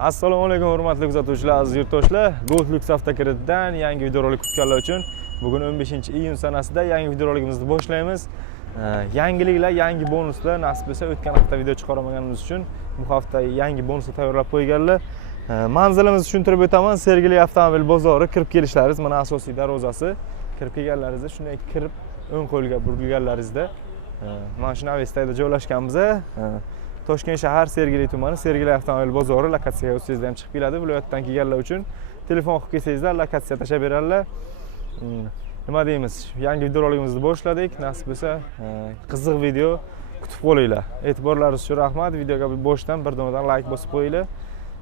Assalomu alaykum hurmatli kuzatuvchilar, aziz yurtdoshlar. Gold Lux avtokreditdan yangi videorolik kutganlar uchun bugun 15-iyun sanasida yangi videorolikimizni boshlaymiz. Yangiliklar, yangi bonuslar nasib bo'lsa o'tgan hafta video chiqarmaganimiz uchun bu hafta yangi bonusni tayyorlab qo'yganlar. Manzilimizni tushuntirib o'taman. Sergeli avtomobil bozori kirib kelishlaringiz mana asosiy darvozasi. Kirib kelganlaringizda shunday kirib o'ng qo'lga burilganlaringizda mana shu Navestayda joylashganmiz. Toshkent shahar Sergeli tumani Sergeli avtomobil bozori lokatsiyaga o'tsangizlar ham chiqib keladi. Viloyatdan kelganlar uchun telefon qilib kelsangizlar lokatsiya tashab beradilar. Nima deymiz? Yangi videorolikimizni boshladik. Nasib bo'lsa qiziq video kutib qolinglar. E'tiborlaringiz uchun rahmat. Videoga boshdan bir donadan like bosib qo'yinglar.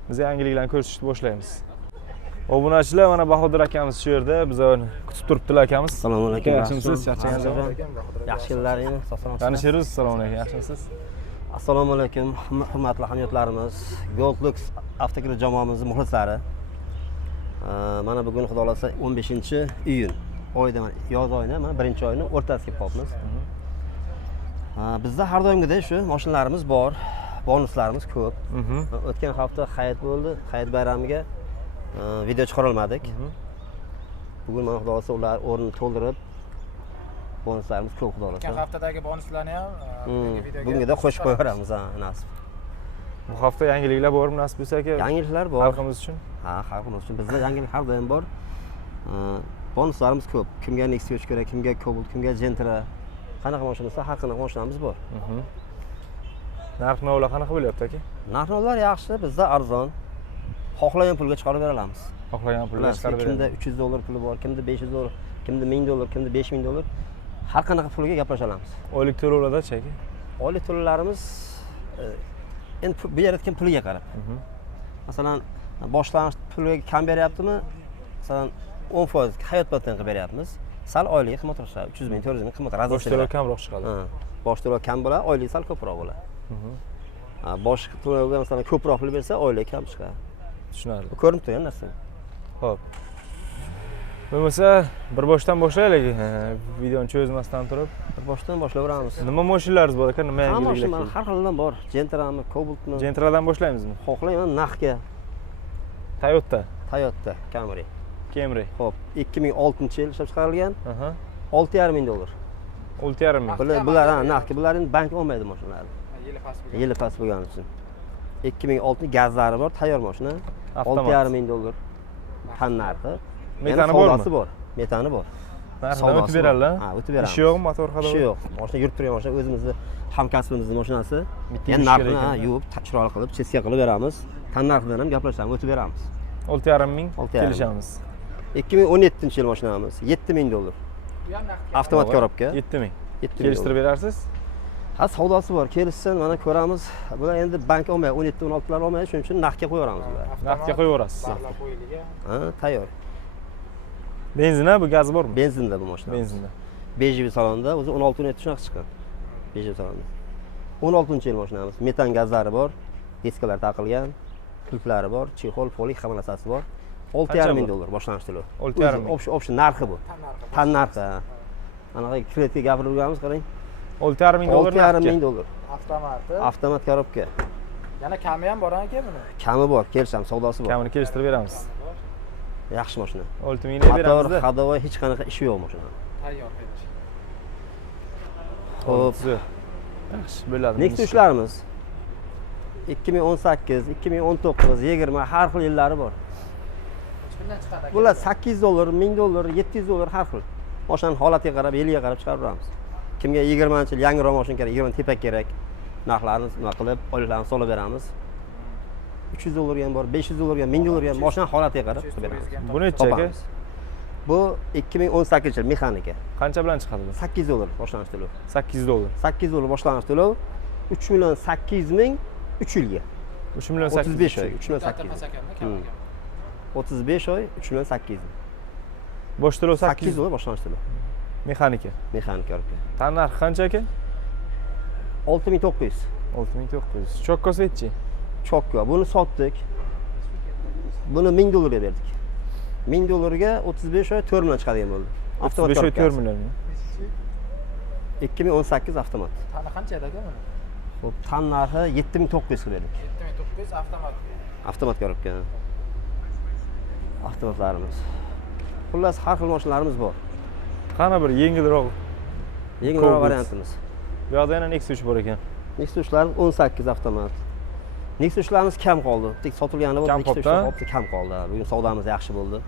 Biz yangiliklarni ko'rishni boshlaymiz. Obunachilar, mana Bahodir akamiz shu yerda. Bizni kutib turibdilar akamiz. Assalomu alaykum. Yaxshimisiz? Charchagansiz? Yaxshi kunlaringiz, sog'-salomat. Tanishirsiz? Assalomu alaykum. Yaxshimisiz? Assalomu alaykum, hurmatli hamyurtlarimiz. Gold Lux avtokredit jamoamizning muxlislari. Mana bugun xudo xolasa 15-iyun oyda, mana yoz oyini, mana 1-oyni o'rtasiga kelib qolibmiz. Bizda har doimgidek shu mashinalarimiz bor, bonuslarimiz ko'p. O'tgan hafta Hayit bo'ldi, Hayit bayramiga video chiqara olmadik. Bugun mana xudo xolasa ular o'rnini to'ldirib bonuslarimiz ko'p xudo xolasa. O'tgan haftadagi bonuslarni ham bugunga qo'shib qo'yaveramiz, nasib. Bu hafta yangiliklar bormi nasib bo'lsa aka? Yangiliklar bor. Xalqimiz uchun. Ha, xalqimiz uchun bizda yangilik har doim bor. Bonuslarimiz ko'p. Kimga Nexus kerak, kimga Cobalt, kimga Gentra. Qanaqa mashina bo'lsa, har qanaqa mashinamiz bor. Narx-navlar qanaqa bo'lyapti aka? Narx-navlar yaxshi, bizda arzon. Xohlagan pulga chiqarib beramiz. Xohlagan pulga chiqarib beramiz. Kimda $300 puli bor, kimda $500, kimda $1000, kimda $5000. Har qanaqa pulga gaplashib olamiz. Oylik to'lovlarda-chi aka? Oylik to'lovlarimiz endi bu yerda kim puliga qarab. Masalan, boshlang'ich puliga kam beryaptimi? Masalan, 10% hayot bilan qilib beryapmiz. Sal oyligi qimmatroq chiqadi. 300 ming, 400 ming qimmat. Bosh to'lov kamroq chiqadi. Bosh to'lov kam bo'ladi, oylik sal ko'proq bo'ladi. Bosh to'lovga masalan ko'proq pul bersa, oylik kam chiqadi. Tushunarli. Bu ko'rinib turgan narsa. Xo'p. Bo'lmasa bir boshdan boshlaylik. Videoni cho'zmasdan turib, Bir boshdan boshlayveramiz. nima mashinalarimiz bor ekan? Nima Hamma yangiliklar? mashina har xildan bor. Gentrami, Cobaltmi? Gentradan boshlaymizmi? Xohlayman narxga. Toyota, Toyota Camry. Camry. Xo'p, 2006-yil ishlab chiqarilgan. $6,5 ming. 6,5 ming. Bular narxga, bular endi bank olmaydi mashinalar. Yili past bo'lgani uchun. 2006 gazlari bor, tayyor mashina. $6,5 ming. Tan narxi. Metani bormi? Bor. Metani bor. Narxdan o'tib beradilar. Ha, o'tib beramiz. Ishi yo'qmi, motor haydab? Ishi yo'q. Mashina yurib turgan mashina, o'zimizning hamkasbimizning mashinasi. Bitta Endi ish narxini kerak ekan. yuvib, chiroyli qilib, cheska qilib beramiz. Tan narxi bilan ham gaplashamiz, o'tib beramiz. 6,5 ming 6,5 kelishamiz. 2017-yil mashinamiz, $7 ming. Avtomat korobka. 7 ming. 7 ming. Kelishtirib berarsiz? Ha, savdosi bor. Kelishsin, mana ko'ramiz. Bular endi bank olmaydi, 17-16lar olmaydi, shuning uchun narxga qo'yaveramiz bular. Narxga qo'yaverasiz. Ha, tayyor. Benzin bu gaz bormi? Benzinda bu mashina. Benzinda. Bejivi salonda, o'zi 16-17 shunaqa chiqqan. Bejivi salonda. 16-yil mashinamiz. Metan gazlari bor, diskalar taqilgan, qulflari bor, chexol, polik hamma narsasi bor. $6,5 ming boshlang'ich to'lov. 6,5 ming. O'sha narxi bu. Tan narxi. Anaqa kreditga gapirib yurganmiz, qarang. 6,5 ming $6,5 ming. Avtomati. Avtomat korobka. Yana kami ham bor aka buni. Kami bor, kelishamiz, savdosi bor. Kamini kelishtirib beramiz. Yaxshi mashina. 6 mingga Motor, beramiz-da. hadovoy hech qanaqa ishi yo'q mashina. Tayyor. Xo'p, Yaxshi bo'ladi. Nexus'larimiz 2018, 2019, 20 har xil yillari bor. Shundan chiqadi aka. Bular $800, $1000, $700 har xil. Mashinaning holatiga qarab, yiliga qarab chiqarib beramiz. Kimga 20-yil yangiroq mashina kerak, 20 tepak kerak, narxlarini nima qilib, oyliklarini solib beramiz. $300 ham bor, $500 ham, $1000 ham mashina holatiga qarab qilib beramiz. Bu necha aka? Topamiz. Bu 2018-yil mexanika. Qancha bilan chiqadi bu? $800 boshlang'ich to'lov. $800. $800 boshlang'ich to'lov. 3,8 ming 3 yilga. 3 million 35 oy, 3,8 Tartibmas ekanda kamiga. 35 oy, 3,8 ming. Bosh to'lov 800. $800 boshlang'ich to'lov. Mexanika. Mexanika olib. Tan narxi qancha aka? 6,900. 6,900. Chokkosvetchi. Chokka. Buni sotdik. Buni $1000 ga berdik. $1000 ga 35 oy 4 million chiqadigan bo'ldi. Avtomat 35 oy 4 million. 2018 avtomat. Tani qancha aka buni? Xo'p, tan narxi 7900 qilib berdik. 7900 avtomat. avtomat korobka. Avtomatlarimiz. Xullas, har xil mashinalarimiz bor. Qani bir yengilroq. Yengilroq Cobalt. variantimiz. Bu yoqda yana Nexus 3 bor ekan. Nexus 3'larimiz 18 avtomat. Nexus 3'larimiz kam qoldi. Tek sotilgani bo'ldi, Kam Nexus qoldi-a? 3'lar kam qoldi. Bugun savdomiz yaxshi bo'ldi.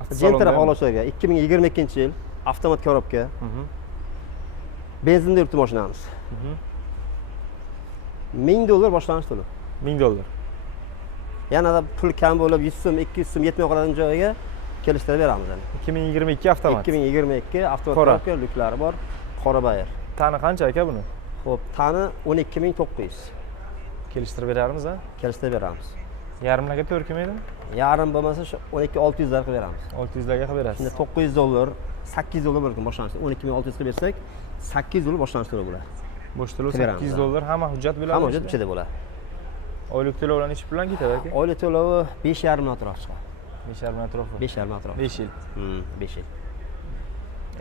Avtosalonda Gentra ham- Holoshoga 2022-yil avtomat korobka. Mhm. Benzinda yuribdi mashinamiz. Mhm. $1000 boshlanish to'lov. $1000. Yanada pul kam bo'lib 100 so'm, 200 so'm yetmay qoladigan joyiga kelishtirib beramiz endi. 2022 avtomat. 2022 avtomat Qora. korobka, lyuklari bor. Qora bayir. Tani qancha aka buni? Xo'p, tani 12900. Kelishtirib berarmiz a? Kelishtirib beramiz. Yarimlarga to'g'ri kelmaydimi? Yarim bo'lmasa shu 12600 lar qilib beramiz. 600 larga qilib berasiz. Shunda $900, $800 bo'lgan boshlanish. 12600 qilib bersak, $800 boshlanish to'lov bo'ladi. Bo'sh to'lov Qilib beramiz, $800, hamma hujjat bilan. Hamma hujjat ichida bo'ladi. Oylik to'lovlar necha puldan ketadi aka? Oylik to'lovi 5,5 ming atrof chiqadi. 5,5 atrofi. 5,5 ming atrof. 5 yil. 5 yil.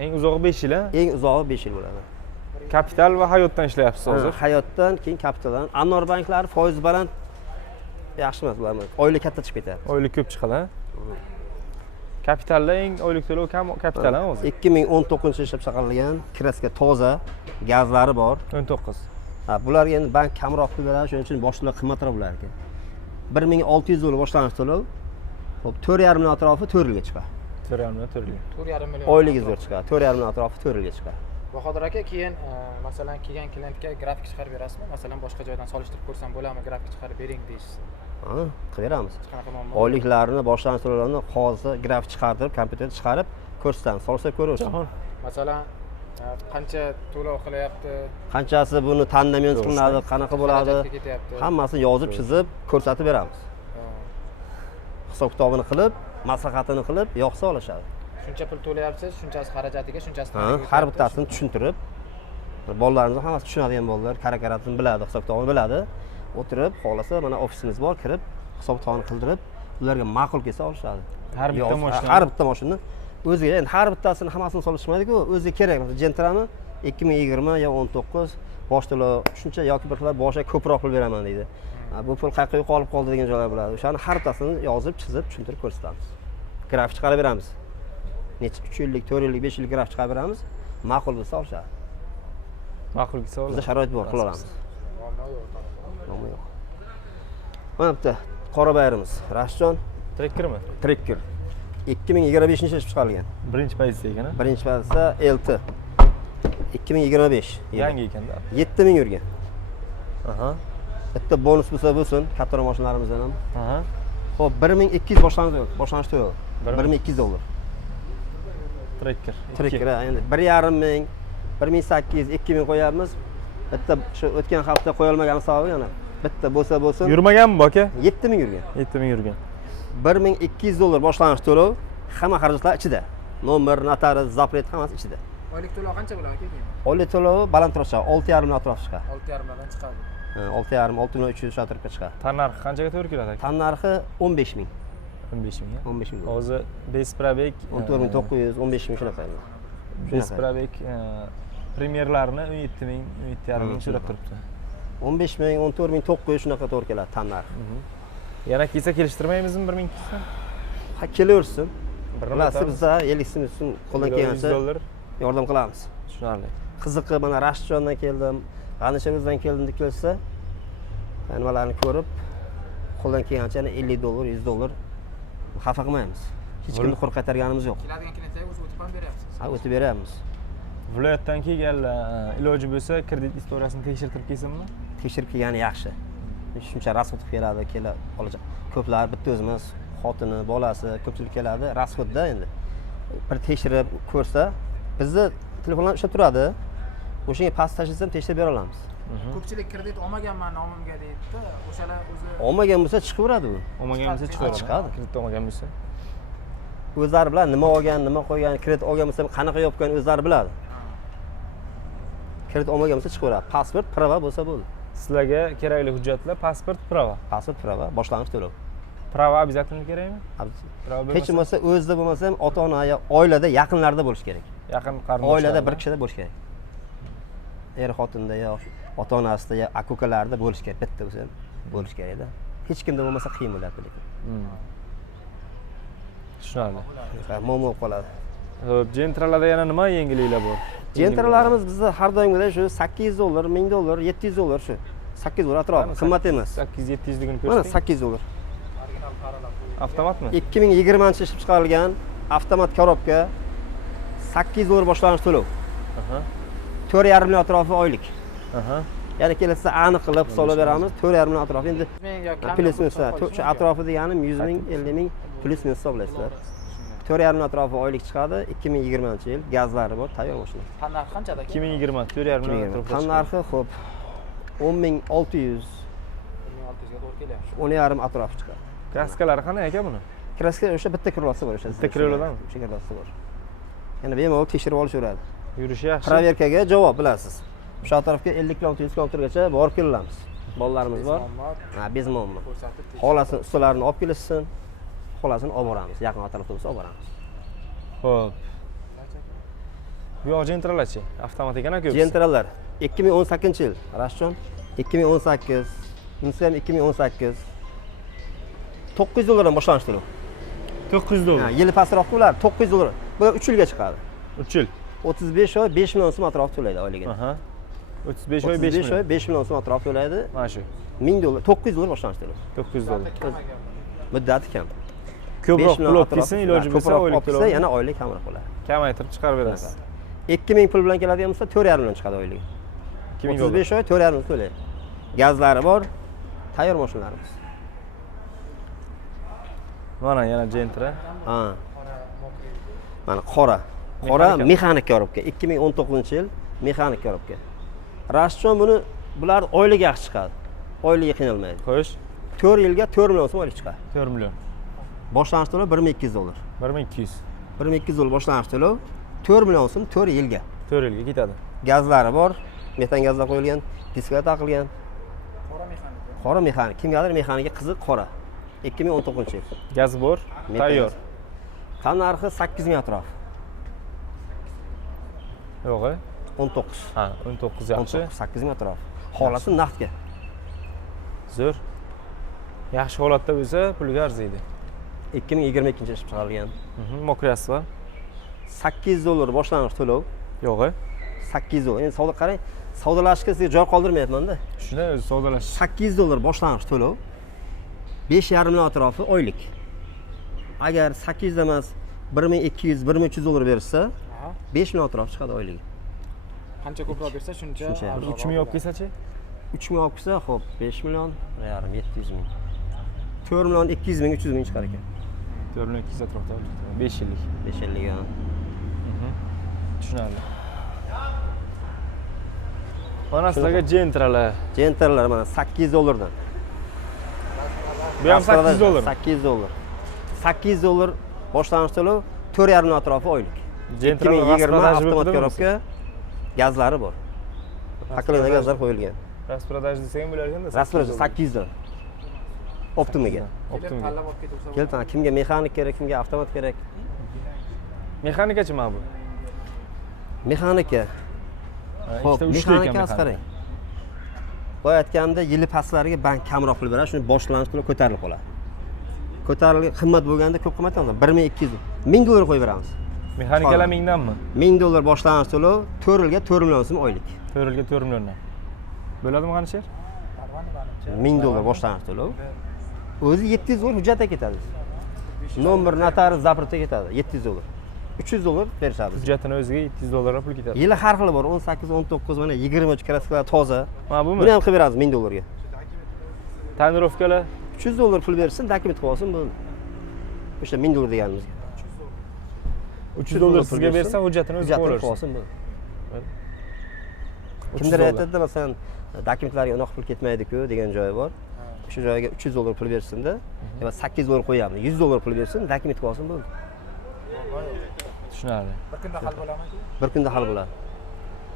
Eng uzog'i 5 yil a? Eng uzog'i 5 yil bo'ladi. Kapital va hayotdan ishlayapsiz hozir. Hayotdan keyin kapitaldan. Anor banklari foiz baland yaxshi emas ular. Oylik katta chiqib ketadi. Oylik ko'p chiqadi a? Kapitalda eng oylik to'lov kam kapital a o'zi? 2019-yil ishlab chiqarilgan, kraska toza, gazlari bor. 19. Ha, bularga endi bank kamroq pul beradi, shuning uchun boshlar qimmatroq bular ekan. $1600 boshlanish to'lov. Xo'p, 4,5 ming atrofi 4 yilga chiqadi. 4,5 million. 4,5 million. Oylik zo'r chiqadi. 4,5 ming atrofi 4 yilga chiqadi. Bahodir aka, keyin masalan kelgan klientga grafik chiqarib berasizmi? Masalan boshqa joydan solishtirib ko'rsam bo'ladimi, grafik chiqarib bering deysiz. Ha, qilib beramiz. Hech qanaqa muammo. Oyliklarini, boshlanish to'lovlarini hozir grafik chiqartirib, kompyuterda chiqarib ko'rsatamiz. Solishtirib ko'raversin. Masalan qancha to'lov qilyapti, Qanchasi buni tandament qilinadi, qanaqa bo'ladi, xarajatga ketyapti. hammasini yozib, chizib, ko'rsatib beramiz. Hisob kitobini qilib, maslahatini qilib, yoqsa olishadi. Shuncha pul to'layapsiz, shunchasi xarajatiga, shunchasi Har bittasini tushuntirib, bolalarimiz hammasi tushunadigan bolalar, karakterini biladi, hisob kitobini biladi. O'tirib, xohlasa mana ofisimiz bor, kirib, hisob kitobini qildirib, ularga ma'qul kelsa olishadi. Har bitta mashina. Har bitta mashina o'ziga, endi har bittasini hammasini solishmaydi-ku, o'ziga kerak. Masalan, Gentrami 2020 yo 19 bosh to'lov shuncha yoki bir xillar boshiga ko'proq pul beraman deydi. Bu pul qayerga yo'qolib qoldi degan joylar bo'ladi. O'shani har bittasini yozib, chizib, tushuntirib ko'rsatamiz. Grafik chiqarib beramiz. Necha 3 yillik, 4 yillik, 5 yillik grafik chiqarib beramiz. Ma'qul bo'lsa olishadi. Ma'qul kelsa Bizda sharoit bor, qila olamiz. Muammo yo'q. Mana bitta qora bayrimiz. Rashton Trekkermi? Trekker. 2025-yilda ishlab chiqarilgan. Birinchi pozitsiya ekan a? Birinchi pozitsiya LT. 2025 yili. Yangi ekanda. 7000 yurgan. Aha. Bitta bonus bo'lsa bo'lsin, kattaroq mashinalarimizdan ham. Aha. Xo'p, 1200 boshlanish to'lov. $1200. Trekker. Trekker endi 1,5 ming, 1800, 2000 qo'yamiz. Bitta shu o'tgan hafta qo'ya olmagani sababi yana bitta bo'lsa bo'lsin. Yurmaganmi bu aka? 7000 yurgan. 7000 yurgan. $1200 boshlanish to'lov, hamma xarajatlar ichida. Nomer, notarius, zapret hammasi ichida. Oylik to'lov qancha bo'ladi aka keyin? Oylik to'lovi balandroq chiqadi, 6,5 ming atrof chiqadi. 6,5 million chiqadi. 6,5, 6,300 atrofga chiqadi. Tan narxi qanchaga to'g'ri keladi aka? Tan narxi 15 ming. 15 ming. 15 ming. Hozir bes probek 14900, 15 ming shunaqa. bes probek premyerlarni 17 ming, 17,5 ming so'rab turibdi. 15 ming, 14900 shunaqa to'g'ri keladi tan narxi. Yana kelsa kelishtirmaymizmi 1000 ikkidan? Ha, kelaversin. Bir Bilasiz, bizda 50 so'm qo'ldan kelgancha $100 yordam qilamiz. tushunarli. Qiziqib, mana Rashtondan keldim, G'anishabozdan keldim deb kelsa, nimalarni ko'rib, qo'ldan kelgancha $50, $100 xafa qilmaymiz. Hech kimni qo'rq qaytarganimiz yo'q. Keladigan klientlarga o'zi o'tib ham beryapsiz. Ha, o'tib beramiz. Viloyatdan kelganlar iloji bo'lsa kredit istoriyasini tekshirtirib kelsinmi? Tekshirib kelgani yaxshi. Shuncha rasxod keladi, olacak. Ko'plar bitta o'zimiz, xotini, bolasi, ko'pchilik keladi, rasxodda endi. Bir tekshirib ko'rsa, bizni telefonlar ishlab turadi. O'shanga past tashlasam tekshirib bera olamiz. Ko'pchilik kredit olmaganman nomimga deydi-da, o'shalar o'zi Olmagan bo'lsa chiqaveradi u. Olmagan bo'lsa chiqadi. Chiqadi. Kredit olmagan bo'lsa. O'zlari bilan nima olgan, nima qo'ygan, kredit olgan bo'lsa qanaqa yopgan o'zlari biladi. Kredit olmagan bo'lsa chiqaveradi. Pasport, prava bo'lsa bo'ldi. Sizlarga kerakli hujjatlar pasport, prava. Pasport, prava, boshlang'ich to'lov. Prava обязательно kerakmi? Prava Hech bo'lmasa o'zida bo'lmasa ham ota-ona yo oilada yaqinlarda bo'lishi kerak. yaqin qarindoshlar. Oilada bir kishida bo'lishi kerak. Er xotinda yo ota-onasida yo aka-ukalarida bo'lishi kerak. Bitta bo'lsa ham bo'lishi kerak-da. hech kimda bo'lmasa qiyin bo'lyapti lekin. Tushunarli. Muammo bo'lib qoladi. Xo'p, jentralarda yana nima yengilliklar bor? Jentralarimiz bizda har doimgidek shu $800, $1000, $700 shu. $800 atrofi, qimmat emas. 800-700 ligini Mana ko'rsating. $800. Avtomatmi? 2020 ishlab chiqarilgan avtomat korobka $800 boshlanish to'lov. Aha. 4,5 million atrofi oylik. Aha. Ya'ni kelsa aniq qilib hisoblab beramiz. 4,5 million atrofi. Endi plyus minus shu atrofi degani 100 ming, 50 ming plyus minus hisoblaysizlar. 4,5 million atrofi oylik chiqadi. 2020-yil gazlari bor, tayyor mashina. Tan narxi qanchada? 2020 4,5 million atrofida. Tan narxi xo'p 10,600 1600 ga to'g'ri kelyapti. 10,5 atrofi chiqadi. Kraskalari qanday aka buni? Kraska o'sha bitta krilosi bor o'sha. Bitta krilodanmi? O'sha krilosi bor. Yana bemalol tekshirib olishaveradi. Yurishi yaxshi. Proverkaga javob bilasiz. O'sha tarafga 50 km, 100 km-gacha borib kelamiz. Bolalarimiz bor. Ha, bez muammo. Xolasini, ustalarini olib kelishsin. Xolasini olib boramiz. Yaqin atrofda bo'lsa olib boramiz. Xo'p. Bu yoq jentralarchi? Avtomat ekan aka. Jentralar 2018-yil, Rashton 2018, bunisi ham 2018. $900 dan boshlanish to'lov. $900. Ha, yili pastroq ular $900. Bu 3 yilga chiqadi. 3 yil. 35 oy 5 million so'm atrofi to'laydi oyligiga. Aha. 35 oy 5 35 million. oy 5 million so'm atrofi to'laydi. Mana shu. $1000, $900 boshlanish to'lov. $900. Muddati kam. Ko'proq pul olib kelsin, iloji bo'lsa oylik to'lov. Yana oylik kamroq bo'ladi. Kamaytirib chiqarib berasiz. 2000 pul bilan keladigan bo'lsa 4,5 million chiqadi oyligi. 35 oy 4,5 million to'laydi. Gazlari bor, tayyor mashinalarimiz. Mana yana jentra. Ha. Mana qora. Qora mexanik korobka. 2019-yil mexanik korobka. Rashton bular oyliga yaxshi chiqadi. Oyliga qiynalmaydi. Xo'sh, 4 yilga 4 million so'm oylik chiqadi. 4 million. Boshlanish to'lov $1200. 1200. $1200 boshlanish to'lov 4 million so'm 4 yilga. 4 yilga ketadi. Gazlari bor, metan gazlar qo'yilgan, disklar taqilgan. Qora mexanika. Qora mexanik. Kimgadir mexanika qiziq qora. 2019-yil. Gaz bor, tayyor. Tan narxi 8000 atrof. Yo'q, 19. ha, 19 yaxshi. 8000 atrof. Holati naqdga. Zo'r. Yaxshi holatda bo'lsa, pulga arziydi. 2022-yil ishlab chiqarilgan. Mokriyasi bor. $800 boshlanish to'lov. Yo'q, $800. Endi savdo qarang, savdolashishga sizga joy qoldirmayapman-da. Shuni o'zi savdolash. $800 boshlanish to'lov. 5,5 million atrofi oylik. Agar 800 emas 1200, $1300 bersa, 5 million atrofi chiqadi oyligi. Qancha ko'proq bersa, shuncha. 3 ming olib kelsa-chi? 3 ming olib kelsa, xo'p, 5 million, 700 ming. 4 million 200 ming, 300 ming chiqar ekan. 4 million 200 atrofida. 5 yillik. 5 yillik ha. Tushunarli. Mana sizlarga jentralar. Jentralar mana $800 dan. Bu ham $800. $800. $800 boshlanish to'lov 4,5 million atrofi oylik. Jentralar 2020 avtomat korobka, gazlari bor. Haqiqiy gazlar qo'yilgan. Rasprodash desak ham bo'lar ekanda. Rasprodash 800 Optimaga. Optimaga. Tanlab olib ketsa. Keltan, kimga mexanik kerak, kimga avtomat kerak? Mexanikachi mana bu. Mexanika. Xo'p, mexanikasi qarang. Boya aytganimda yili pastlariga bank kamroq pul beradi, shuni boshlanish to'lov ko'tarilib qoladi. Ko'tarilgan qimmat bo'lganda ko'p qimmat emas, $1200. $1000 qo'yib beramiz. Mexanikalar mingdanmi? $1000 boshlanish to'lov, 4 yilga 4 million so'm oylik. 4 yilga 4 milliondan. Bo'ladimi qancha? $1000 boshlanish to'lov. O'zi $700 hujjatga ketadi. Nomer, notarius, zaprotga ketadi. $700. $300 berishadi. Hujjatini o'ziga $700 pul ketadi. Yili har xili bor, 18, 19, mana 20 kraskalar toza. Mana bumi? Buni ham qilib beramiz $1000 ga. Tonirovkalar $300 pul bersin, dokument qilib olsin, bu o'sha $1000 deganimiz. $300 sizga bersa, hujjatini o'zi qilib qo'yarsiz. olsin bu. Kimdir aytadi, masalan, dokumentlarga unaqa pul ketmaydi-ku degan joyi bor. O'sha joyiga $300 pul bersin-da, yoki $800 qo'yamiz, $100 pul bersin, dokument qilib olsin, bo'ldi. Tushunarli. Bir kunda hal bo'ladimi? Bir kunda hal bo'ladi.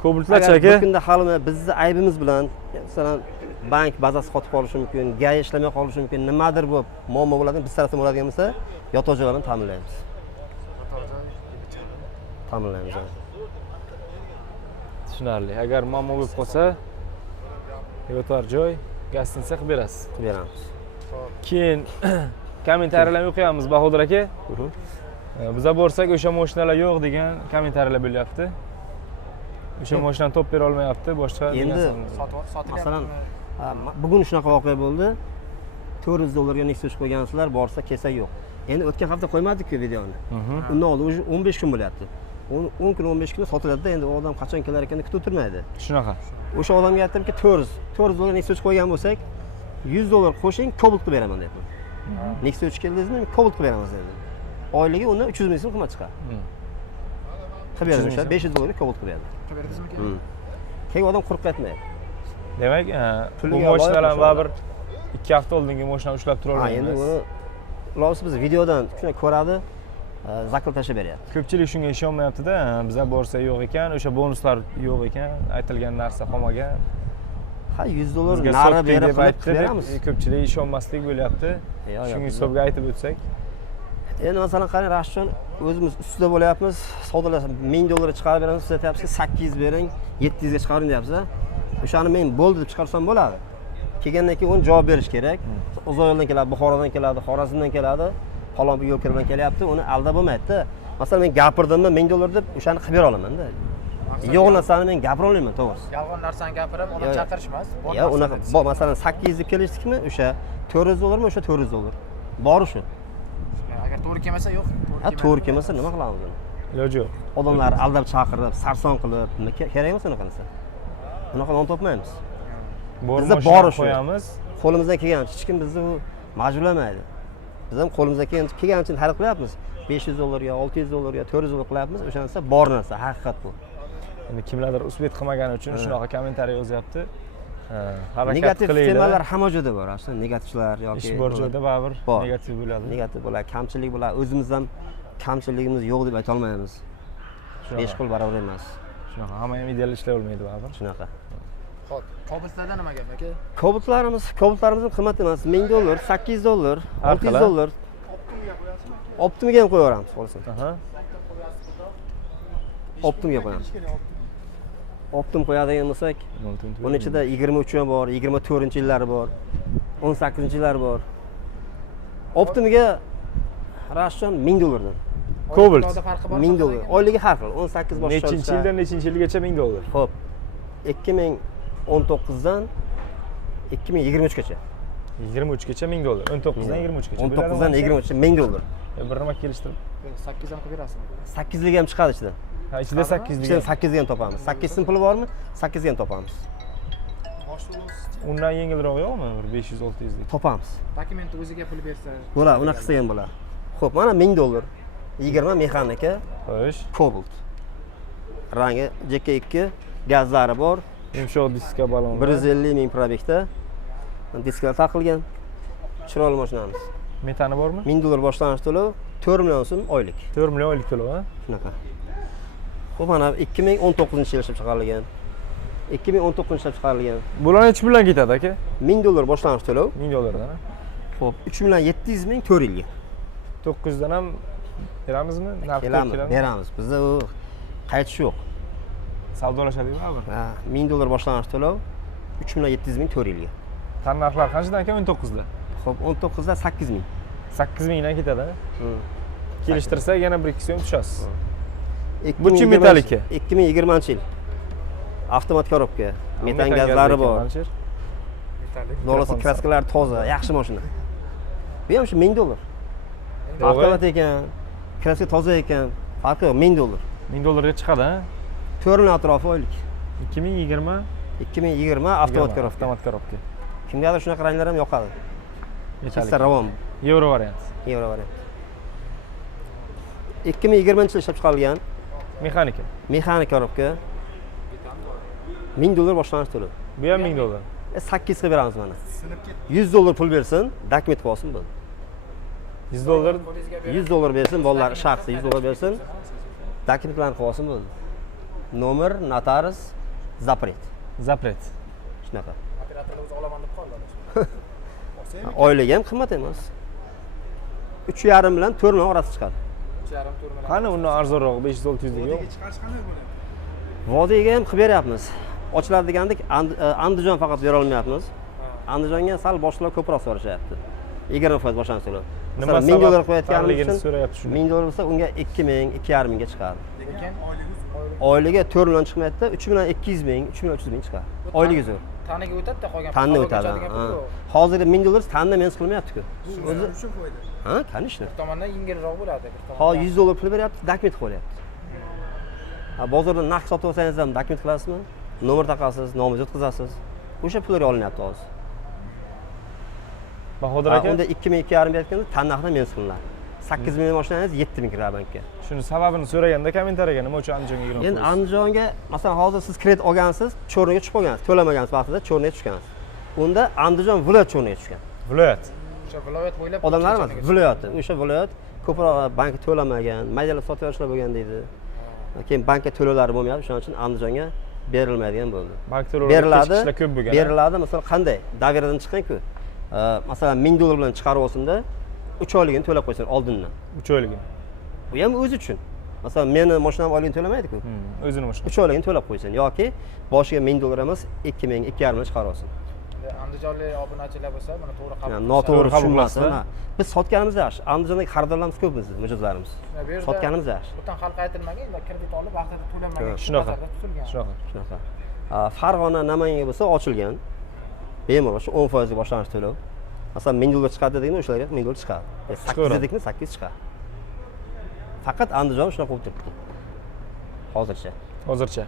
Ko'bultlachi Agar aka. bir kunda halmi bizni aybimiz bilan, masalan, bank bazasi qotib qolishi mumkin, GAI ishlamay qolishi mumkin, nimadir bo'lib muammo bo'ladi, biz tarafdan bo'ladigan bo'lsa, yotoq joylarni ta'minlaymiz. Ta'minlaymiz. Tushunarli. Agar muammo bo'lib qolsa, yotar joy, gostinitsa qilib berasiz. Qilib beramiz. Keyin kommentariyalarni o'qiyapmiz Bahodir aka. Biza borsak o'sha mashinalar yo'q degan kommentariyalar bo'lyapti. O'sha mashinani top bera olmayapti, boshqa Endi sotilyapti. masalan bugun shunaqa voqea bo'ldi. 400 dollarga Nexus qo'ygansizlar, borsa kelsa yo'q. Endi o'tgan hafta qo'ymadik-ku videoni. Undan oldin уже 15 kun bo'lyapti. 10 kun 15 kun sotiladi-da, endi u odam qachon kelar ekanini kutib o'tirmaydi. Shunaqa. O'sha odamga aytdimki 400 dollar Nexus qo'ygan bo'lsak, 100 dollar qo'shing, Cobalt qilib beraman debman. Nexus keldingizmi, Cobalt qilib beramiz dedi. Oyligi uni 300 ming so'm qimmat chiqadi. Qilib berdi o'sha 500 dollarga Cobalt qilib berdi. Qilib berdingizmi keyin? Keyin odam quruq qaytmaydi. Demak, bu Puliga mashinalar loyiq baribir 2 hafta oldingi mashina ushlab tura Ha, endi olmaymiz. uni loyiq biz videodan shunday ko'radi, zakl tashlab beryapti. Ko'pchilik shunga ishonmayapti-da, biza borsa yo'q ekan, o'sha bonuslar yo'q ekan, aytilgan narsa qolmagan. Ha, 100 dollar Bizga nari sotdik beri deb qilib aytdi deb, beramiz. ko'pchilik ishonmaslik bo'lyapti. Shunga hisobga aytib o'tsak. Endi masalan qarang, Rashidjon, o'zimiz ustida bo'lyapmiz, savdolashib 1000 dollarga chiqarib beramiz, siz aytyapsizki 800 bering, 700 ga chiqaring deyapsiz-a. O'shani men bo'ldi deb chiqarsam bo'ladi. Kelgandan keyin uni javob berish kerak. Uzoq yo'ldan keladi, Buxorodan keladi, Xorazmdan keladi, falon bir yo'l kiridan kelyapti, uni aldab bo'lmaydi-da. Masalan men gapirdimmi 1000 dollar deb o'shani qilib bera olaman-da. Yo'q narsani men gapira olmayman, to'g'risi. Yolg'on narsani gapirib, uni chaqirishmas. Ya, unaqa masalan 800 deb kelishdikmi, o'sha 400 dollarmi, o'sha 400 dollar. Bori shu. Agar to'g'ri kelmasa yo'q. Ha, to'g'ri kelmasa nima qilamiz uni? Iloji yo'q. Odamlar aldab chaqirib, sarson qilib, nima kerak emas unaqa narsa. Unaqa non topmaymiz. Bizda bori shu. Qo'yamiz. Qo'limizdan kelgancha hech kim bizni majburlamaydi. Biz ham qo'limizdan kelgancha xarid qilyapmiz. 500 dollarga, 600 dollarga, 400 dollar qilyapmiz. O'sha narsa bor narsa, haqiqat bu. Endi kimlardir usbet qilmagani uchun shunaqa kommentariy yozyapti. Harakat Negativ qilinglar. temalar hamma joyda bor, aslida negativchilar yoki Ish bor joyda baribir bor. negativ bo'ladi. Negativ bo'ladi, kamchilik bo'ladi. O'zimiz ham kamchiligimiz yo'q deb ayta olmaymiz. Besh qo'l barobar emas. Shunaqa, hamma ham ideal ishlay olmaydi baribir. Shunaqa. Xo'p, Cobaltlarda nima gap aka? Cobalt ham qimmat emas. 1000 dollar, 800 dollar, Har 600 xil, dollar. Optimga ham qo'yaveramiz, xo'rsin. Aha. Optimga qo'yamiz. Optim qo'yadigan bo'lsak, buning ichida 23 ham bor, 24-yillari bor, 18-yillari bor. Optimga Rashidjon 1000 dollardan. Cobalt. Farqi bor. 1000 dollar. Oyligi har xil. 18 boshqa. Nechinchi yildan nechinchi yilgacha 1000 dollar. Xo'p. 2019 dan 2023 gacha. 23 gacha 1000 dollar. 19 dan 23 gacha. 19 dan 23 1000 dollar. Bir nima kelishtirib. 8 ham qilib berasizmi? 8 lik ham chiqadi ichidan. Ha, ichida 8 Ichidan degan. 8 ga ham topamiz. 8 simpli bormi? 8 ga ham topamiz. Undan yengilroq yo'qmi? Bir 500-600 lik. Topamiz. Dokumentni o'ziga pul bersa. Bo'ladi, unaqa qilsa ham bo'ladi. Xo'p, mana 1000 dollar. 20 mexanika, Xo'sh. Cobalt. Rangi JK2, gazlari bor. Yumshoq diska balon. 150 ming probekda. Disklar taqilgan. Chiroyli mashinamiz. Metani bormi? 1000 dollar boshlanish to'lov, 4 million so'm oylik. 4 million oylik to'lov, ha? Shunaqa. Xo'p, mana 2019-yil ishlab chiqarilgan. 2019 ishlab chiqarilgan. Bular necha puldan ketadi aka? 1000 dollar boshlanish to'lov. 1000 dollardan, ha? Xo'p, 3 million 700 ming 4 yilga. 900 dan ham beramizmi? Narx Kelamiz, keladimi? beramiz. Bizda u qaytish yo'q. Savdolashadikmi baribir? Ha, 1000 dollar boshlanish to'lov, 3 million 700 ming 4 yilga. Narxlar qanchadan aka? 19 da. Xo'p, 19 da 8 ming. 8 mingdan ketadi, ha? Kelishtirsak yana 1-2 so'm tushasiz. Bu chi metallika? 2020-yil. Avtomat korobka, metan gazlari bor. Metalik. Dolasi kraskalari toza, yaxshi mashina. Bu ham shu 1000 dollar. Avtomat ekan, kraska toza ekan, farqi yo'q, 1000 dollar. 1000 dollarga chiqadi, ha? 4 million atrofi oylik. 2020 2020 avtomat korobka. Avtomat korobka. Kimgadir shunaqa ranglar ham yoqadi. Chista ravon, Euro variant. yevro variant. 2020-yil ishlab chiqarilgan Mexanika. mexanik korobka. 1000 dollar boshlanish to'lov. Bu ham 1000 dollar. 8 qilib beramiz mana. 100 dollar pul bersin, dokument qilib olsin bo'ldi. 100 dollar 100 dollar bersin, bolalar shaxsiy 100 dollar bersin, dokumentlarni qilib olsin bo'ldi. Nomer, notarius, zapret. zapret. Shunaqa. Operatorlar o'zi olaman deb qoldi. Oyligi ham qimmat emas. 3,5 bilan 4 million orasi chiqadi. 3,5 4 million. Qani undan arzonroq 500-600 lik yo'q? Vodiyga ham qilib beryapmiz. Ochiladigandik Andijon faqat bera olmayapmiz. Andijonga sal boshqalar ko'proq so'rashyapti. 20% boshlanish to'lov. Nima Masalan, 1000 dollar sabab qo'yayotganimiz tarligini uchun so'rayapti shunda. 1000 dollar bo'lsa, unga 2000, 2,5 mingga chiqadi. lekin Oyliga 4 million chiqmaydi-da, 3 million 200 ming, 3 million 300 ming chiqadi. Oyliga zo'r. tanaga o'tadi-da qolgan Tanni havoga o'tadi. uchadigan pul yo'q. Hozirgi 1000 dollar tanni men qilmayapti-ku. O'zi ha, конечно. Bir tomondan yengilroq bo'ladi. Bir Ho, tomondan 100 dollar pul beryapti, dokument qo'yapti. Ha, bozorda naqd sotib olsangiz ham dokument qilasizmi? Nomer taqasiz, nomingizni o'tkazasiz. O'sha pullar olinyapti hozir. Bahodir aka, Unda 2000, 2,5 berayotganda tan narxida men qilinadi. 8 million mashinangiz 7 ming kiradi bankka. shuni sababini so'raganda kommentariyaga nima uchun Andijonga kirib Endi Andijonga, masalan, hozir siz kredit olgansiz, cho'rniga tushib qolgansiz, to'lamagansiz vaqtida cho'rniga tushgansiz. Unda Andijon viloyat cho'rniga tushgan. Viloyat. o'sha viloyat bo'ylab Odamlar emas, viloyati. O'sha viloyat ko'proq bankka to'lamagan, maydalab sotayotishlar bo'lgan deydi. Keyin bankka to'lovlari bo'lmayapti, shuning uchun Andijonga berilmaydigan bo'ldi. Bank to'lovlari ishlar ko'p bo'lgan. Beriladi, masalan, qanday? Daveradan chiqqan-ku. Masalan, 1000 dollar bilan chiqarib olsinda, 3 oyligini to'lab qo'ysin oldindan. 3 oyligini. Bu ham o'zi uchun. Masalan, meni mashinam oyligini to'lamaydi-ku. O'zini mashina. 3 oyligini to'lab qo'ysin yoki boshiga 1000 dollar emas, 2000, 2,5 ming chiqarib olsin. Andijonlik obunachilar bo'lsa, buni to'g'ri qabul Yani qilsa. noto'g'ri qabul tushunmasin. qilsa. Ha. Biz sotganimiz yaxshi. Andijondagi xaridorlarimiz ko'p bizning mijozlarimiz. Bu yerda Sotganimiz yaxshi. Butun xalq aytilmagan, kredit olib vaqtida to'lanmagan. Shunaqa. tutilgan. Shunaqa. Shunaqa. Farg'ona, Namanganga bo'lsa ochilgan. Bemalol shu 10% ga boshlanish to'lov. Masalan, 1000 dollar chiqadi deganida o'shalarga 1000 dollar chiqadi. 8 dedikmi, 8 chiqadi. Faqat Andijon shunaqa bo'lib turibdi. Hozircha. Hozircha.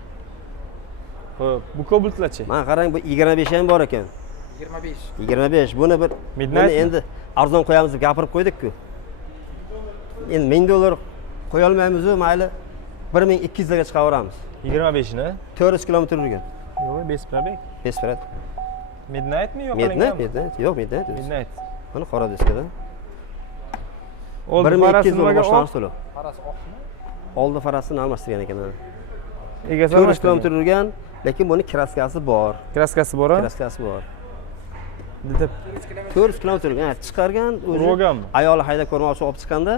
Xo'p, bu Cobalt'larchi? Mana qarang, bu 25 ham bor ekan. 25. 25. Buni bir Midnight buni endi arzon qo'yamiz deb gapirib qo'ydik-ku. Endi 1000 dollar qo'ya olmaymiz-ku, mayli 1200 larga chiqaveramiz. 25 ni? 400 kilometr yurgan. Yo'q, Besprabek. Besparat. Midnightmi yo'q? Midnight. Yo'q, Midnight. Midnight. Mana qora diskada. Oldi 1200 dollar farasi boshlanish to'lov. Qarasi oqmi? Oldi farasini almashtirgan ekan. Egasi 400 kilometr yurgan, lekin buni kraskasi bor. Kraskasi bor-a? Kraskasi bor. Deb 400 kilometr yurgan, chiqargan o'zi. Urganmi? Ayoli hayda ko'rmoqchi olib chiqqanda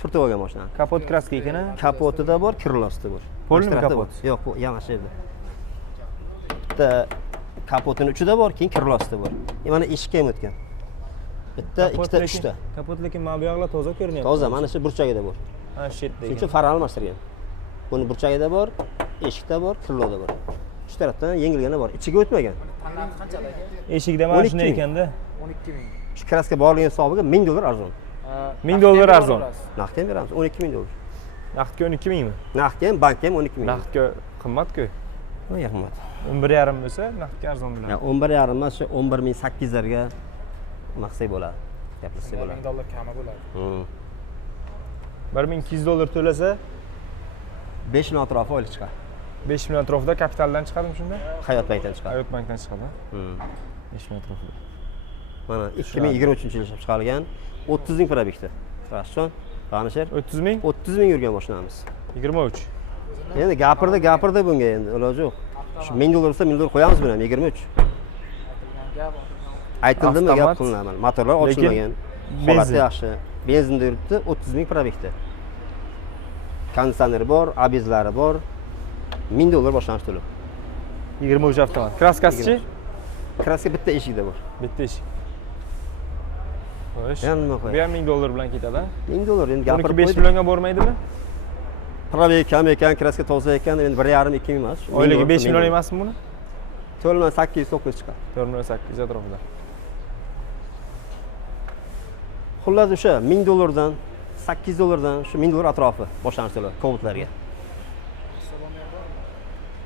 turtib olgan mashinani. kapot kraska ekan-a? Kapotida bor, krılosida bor. Polmi Mana shu tarafda kapot? bor. Yo'q, bu yana shu yerda. Bitta kapotining uchida bor, keyin krılosida bor. Mana eshikka ham o'tgan. Bitta, ikkita, uchta. Kapot lekin mana bu yoqlar toza ko'rinyapti. Toza, mana shu burchagida bor. Ha, shu yerda. Shuning uchun far almashtirgan. Buni burchagida bor, eshikda bor, kriloda bor. Shu tarafdan yengilgani bor. Ichiga o'tmagan. Tanlari qanchalar ekan? Eshikda mana 12 shunday ming. ekanda. 12 ming. Shu kraska borligi hisobiga 1000 dollar arzon. 1000 dollar arzon. Naqdga ham beramiz, 12 ming dollar. Naqdga 12 mingmi? Naqdga ham, bankga ham 12 ming. Naqdga qimmat-ku. Nega qimmat? 11,5 bo'lsa, naqdga arzon bo'ladi. Ya 11,5 emas, shu 11800 larga maqsad bo'ladi. Gapirsak 1000 bo'ladi. dollar kami bo'ladi. 1200 dollar to'lasa, 5 million atrofi oylik chiqadi. 5 million atrofida kapitaldan chiqadimi shunda? Hayot bankdan chiqadi. Hayot bankdan chiqadi. 5 million atrofida. Mana 2023-yil ishlab chiqarilgan 30 ming probekda. Rasson, G'anishar 30 ming, 30 ming yurgan mashinamiz. 23. Endi gapirdi bunga endi iloji yo'q. Shu 1000 dollar bo'lsa 1000 dollar qo'yamiz buni ham 23. Gap Aytildimi gap Avtomat. qilinadi. Motorlar Lekin ochilmagan. benzin. Holati yaxshi. Benzinda yuribdi, 30 ming probekda. Konditsioneri bor, abizlari bor. 1000 dollar boshlanish to'lov. 23 avtomat. Kraskasichi? Kraska bitta eshikda bor. Bitta eshik. Xo'sh. Yana nima Bu qo'yadi? ham 1000 dollar bilan ketadi. 1000 dollar endi 12 gapirib 5 qo'ydik. millionga bormaydimi? Probek kam ekan, kraska toza ekan, endi 1,5 2 ming emas. Oyligi 5 million emasmi buni? To'lman 800 900 chiqadi. 4 million 800 atrofida. Xullas o'sha 1000 dollardan 800 dollardan shu 1000 dollar atrofi boshlanish to'lov Cobalt'larga.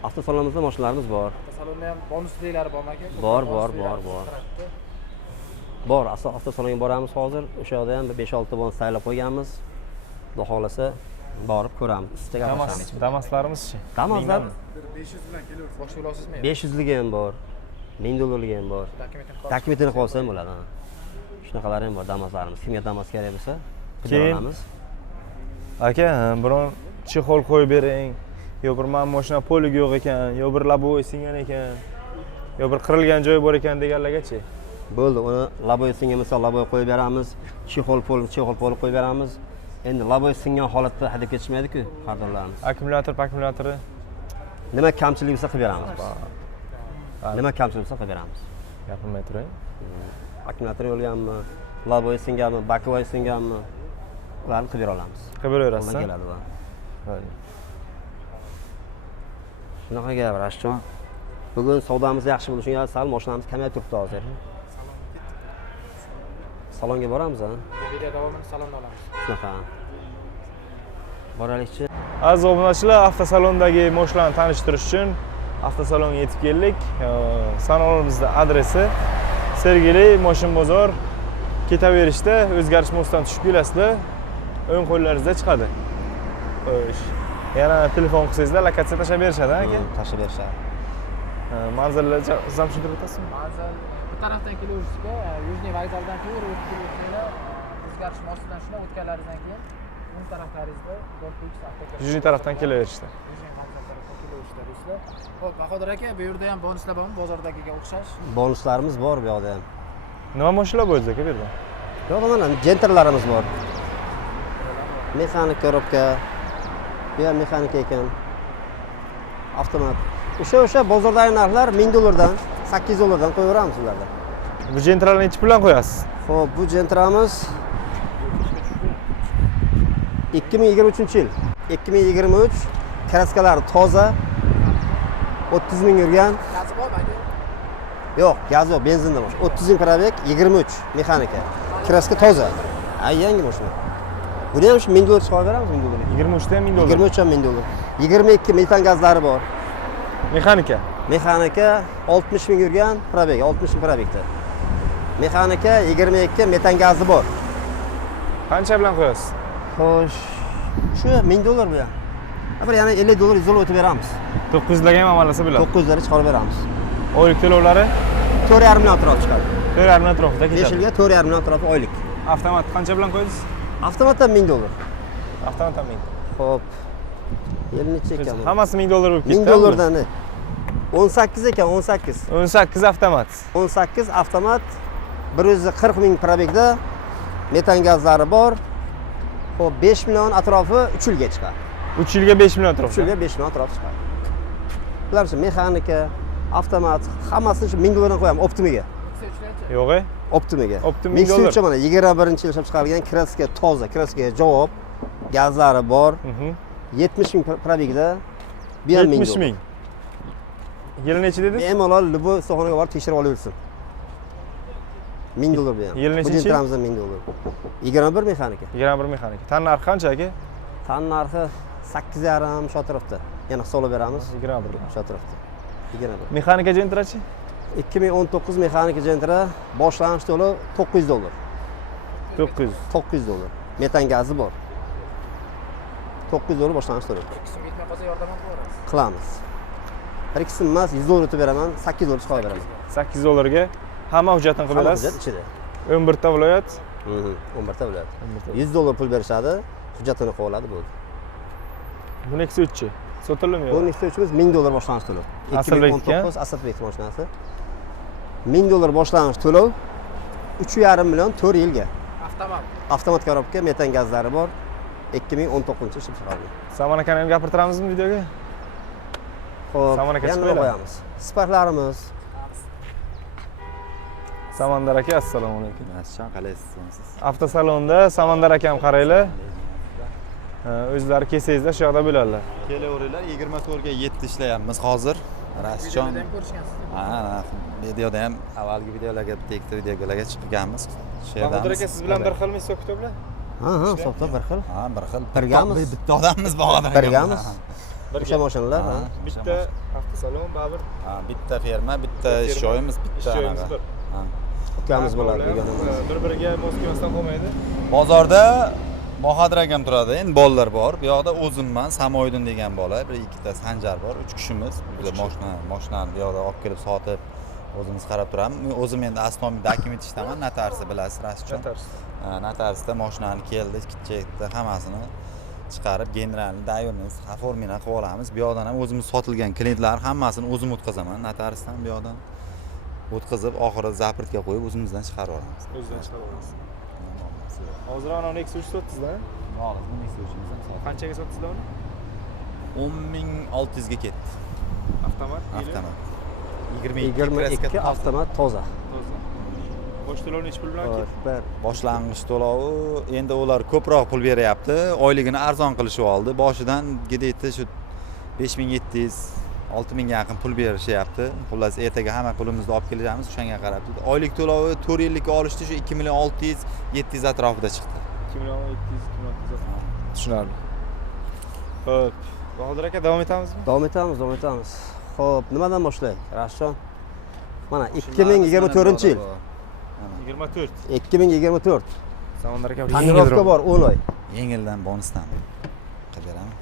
Avtosalonimizda mashinalarimiz bor. salonda ham bonusliklari bormi aka? Bor. Bor, avtosalonga boramiz hozir. O'sha yerda ham 5-6 bonus tayyorlab qo'yganmiz. Xudo xolasa borib ko'ramiz. Ustiga bosamiz. Damaslarimizchi? Damazlar 500 bilan kelaverasiz. Boshqa ilovsizmi? 500 ligi ham bor. 1000 dollarligi ham bor. Dokumentini qolsa ham bo'ladi. Shunaqalar ham bor Damazlarimiz. Kimga Damaz kerak bo'lsa, Keyin olamiz. aka, biron chexol qo'yib bering. Yo bir mana mashina poligi yo'q ekan, yo bir labovoy singan ekan, yo bir qirilgan joyi bor ekan deganlargachi. Bo'ldi, uni laboy singan misol laboy qo'yib beramiz. Chexol pol qo'yib beramiz. Endi laboy singan holatda hadeb ketishmaydi-ku xaridorlarimiz. Akkumulyatori. Nima kamchilik bo'lsa qilib beramiz. Nima kamchilik bo'lsa qilib beramiz. Gapirmay turay. Akkumulyator o'lganmi, Laboy singanmi, bakovoy singanmi, ularni qilib bera olamiz. Qilib beraverasiz. Qo'ldan keladi bu. Mayli. Shunaqa gap, Rashidjon. Bugun savdomiz yaxshi bo'ldi, shunga sal mashinamiz kamayib turibdi hozir. Salonga boramiz, ha? Video davomini salonda olamiz. Shunaqa. Boraylikchi. Aziz obunachilar, avtosalondagi mashinalarni tanishtirish uchun avtosalonga yetib keldik. Saloninimizning adresi Sergeli Moshin bozor. Ketaverishda o'zgarish mostidan tushib kelasizlar. O'ng qo'llaringizda chiqadi. Xo'sh. Yana telefon qilsangizlar, lokatsiya tashlab berishadi, aka. Tashlab berishadi. Manzillarni ham tushuntirib o'tasizmi? Manzil bu tarafdan kelaverishga, Yujniy vokzaldan keyin o'tib kelishinglar, o'zgarish mostidan shundan o'tganlaringizdan keyin o'ng taraflaringizda Golfix avtokarossa. Yujniy tarafdan kelaverishdi. Yujniy vokzal tarafdan kelaverishda do'stlar. Xo'p, Bahodir aka, bu yerda ham bonuslar bormi? Bozordagiga o'xshash. Bonuslarimiz bor bu yoqda ham. Nima mashinalar bo'ldi aka bu yerda? Yo'q, mana jentrlarimiz bor. Mexanik korobka. Bu ham mexanika ekan. Avtomat. O'sha bozordagi narxlar $1000 dan, $800 dan qo'yaveramiz ularda. Bu jentralarni necha puldan qo'yasiz? Xo'p, bu jentramiz 2023-yil. 2023 kraskalari toza. 30 ming yurgan. Gazi bormi aka? Yo'q, gaz yo'q, benzinda mashina. 30 ming probeg, 23 mexanika. Kraska toza. Yangi mashina. Buni ham shu $1000 chiqarib beramiz, $1000. 23 dan $1000. 23 ham $1000. 22 metan gazlari bor. Mexanika. Mexanika 60 ming yurgan, probeg, 60 ming probegda. Mexanika 22 metan gazi bor. Qancha bilan qo'yasiz? Xo'sh, shu $1000 bu ham. Bir yana $50 100 o'tib beramiz. 900 larga ham amalasa bo'ladi. 900 chiqarib beramiz. Oylik to'lovlari 4,5 million atrof chiqadi. 4,5 million atrofida 5 ketadi. yilga 4,5 million atrofi oylik. Avtomat qancha bilan qo'yasiz? Avtomatdan $1000. Avtomat ham 1000. Xo'p. Yil necha ekan? Hammasi $1000 bo'lib ketdi. $1000 dan 18 ekan, 18. 18 avtomat. 18 avtomat 140 ming probegda metan gazlari bor. Xo'p, 5 million atrofi 3 yilga chiqadi. 3 yilga 5 million 3 atrofida. yilga 5 million atrofi chiqadi. Bular shu mexanika, avtomat, hammasini shu $1000 dan qo'yamiz Optimiga. Yo'q-e? Optimiga. Optim Mixi mana 21-yil ishlab chiqarilgan kraska toza, kraskaga javob, gazlari bor. 70 ming probegda bu ham 70 ming. Yili necha dedingiz? Bemalol Libo so'xonaga borib tekshirib olaversin. $1000 bu ham. Yili nechinchi? Bu jentamizda $1000. 21 mexanika. 21 mexanika. Tan narxi qancha aka? Tan narxi 8,5 shu atrofda. Yana hisoblab beramiz. 21. Shu atrofda. 21. Mexanika jentrachi? 2019 mexanika jentra boshlanish to'lovi $900. 900. $900. Metan gazi bor. $900 boshlanish to'lovi. Qism yetmay qolsa yordam ham qilamiz. Qilamiz. Bir qism emas, $100 o'tib beraman, $800 chiqarib beraman. $800 ga hamma hujjatini qilib berasiz. Hujjat ichida. 11 ta viloyat. 11 ta viloyat. $100 pul berishadi, hujjatini qilib oladi bo'ldi. Bu Nexia 3chi. Sotildimi Bu yo'q? Nexia 3imiz $1000 boshlanish to'lov. Asilbek 2019 Asilbek mashinasi. $1000 boshlanish to'lov. 3,5 million 4 yilga. Avtomat. Avtomat korobka, metan gazlari bor. 2019 ishlab chiqarilgan. Samon akani ham gapirtiramizmi videoga? Xo'p, Samon aka yana chiqib qo'yamiz. Sparklarimiz. Samandar aka, assalomu alaykum. Nashan qalaysiz? Avtosalonda Samandar akam qaranglar. O'zlari kelsangizlar shu yoqda bo'ladilar. Kelaveringlar, 24 ga 7 ishlayapmiz hozir. Rashidjon. Videoda ham ko'rishgansiz. Ha, videoda ham avvalgi videolarga, tekst videolarga chiqqanmiz. Bahodir aka, siz bilan bir xilmi hisob-kitoblar? Ha, hisobda bir xil. Ha, bir xil. Birgamiz. Bitta odammiz Bahodir aka. Birgamiz. O'sha mashinalar, ha. Bitta avtosalon, baribir Ha, bitta ferma, bitta ish joyimiz, bitta joyimiz anaqa. bir. Ha. Ukamiz bo'ladi deganimiz. Bir-biriga mos kelmasdan qolmaydi. Bozorda Bahodir akam turadi. Endi bolalar bor. Bu yoqda o'zimman, Samoydin degan bola, bir ikkita Sanjar bor, 3 kishimiz. Biz mashinani bu yoqda olib kelib sotib, o'zimiz qarab turamiz. Men o'zim endi asnomi dokument ishdaman, notariusda bilasiz, Rashidjon. Notariusda mashinani keldi, chekdi, hammasini chiqarib, generalni, dayorni, oformini qilib olamiz. Bu yoqdan ham o'zimiz sotilgan klientlar hammasini o'zim o'tkazaman, notariusdan bu yoqdan o'tkazib, oxiri zaprtga qo'yib, o'zimizdan chiqarib olamiz. O'zdan chiqarib olasiz. Hozir ana Nexia 3 sotdingizlar? Hozir bu Nexia uchimizni sotdik. Qanchaga sotdingizlar uni? 10.600 ga ketdi. Avtomat. Avtomat. 22 avtomat toza. Bosh to'lov necha pul bilan ketdi? Süper. Boshlang'ich to'lovi endi ular ko'proq pul beryapti. Oyligini arzon qilishib oldi. Boshidan gideti shu 5700 6000 ga yaqin pul berishyapti. Xullas ertaga hamma pulimizni olib kelamiz, o'shanga qarab. Oylik to'lovi 4 yillikka olishdi, shu 2 million 600 700 atrofida chiqdi. 2 million 700 tushunarli. Xo'p, Bahodir aka davom etamizmi? Davom etamiz. Xo'p, nimadan boshlaylik? Rashidjon. Mana 2024-yil. 24. 2024. Samandar aka Tonirovka bor 10 oy. Yengildan bonusdan qilib beraman.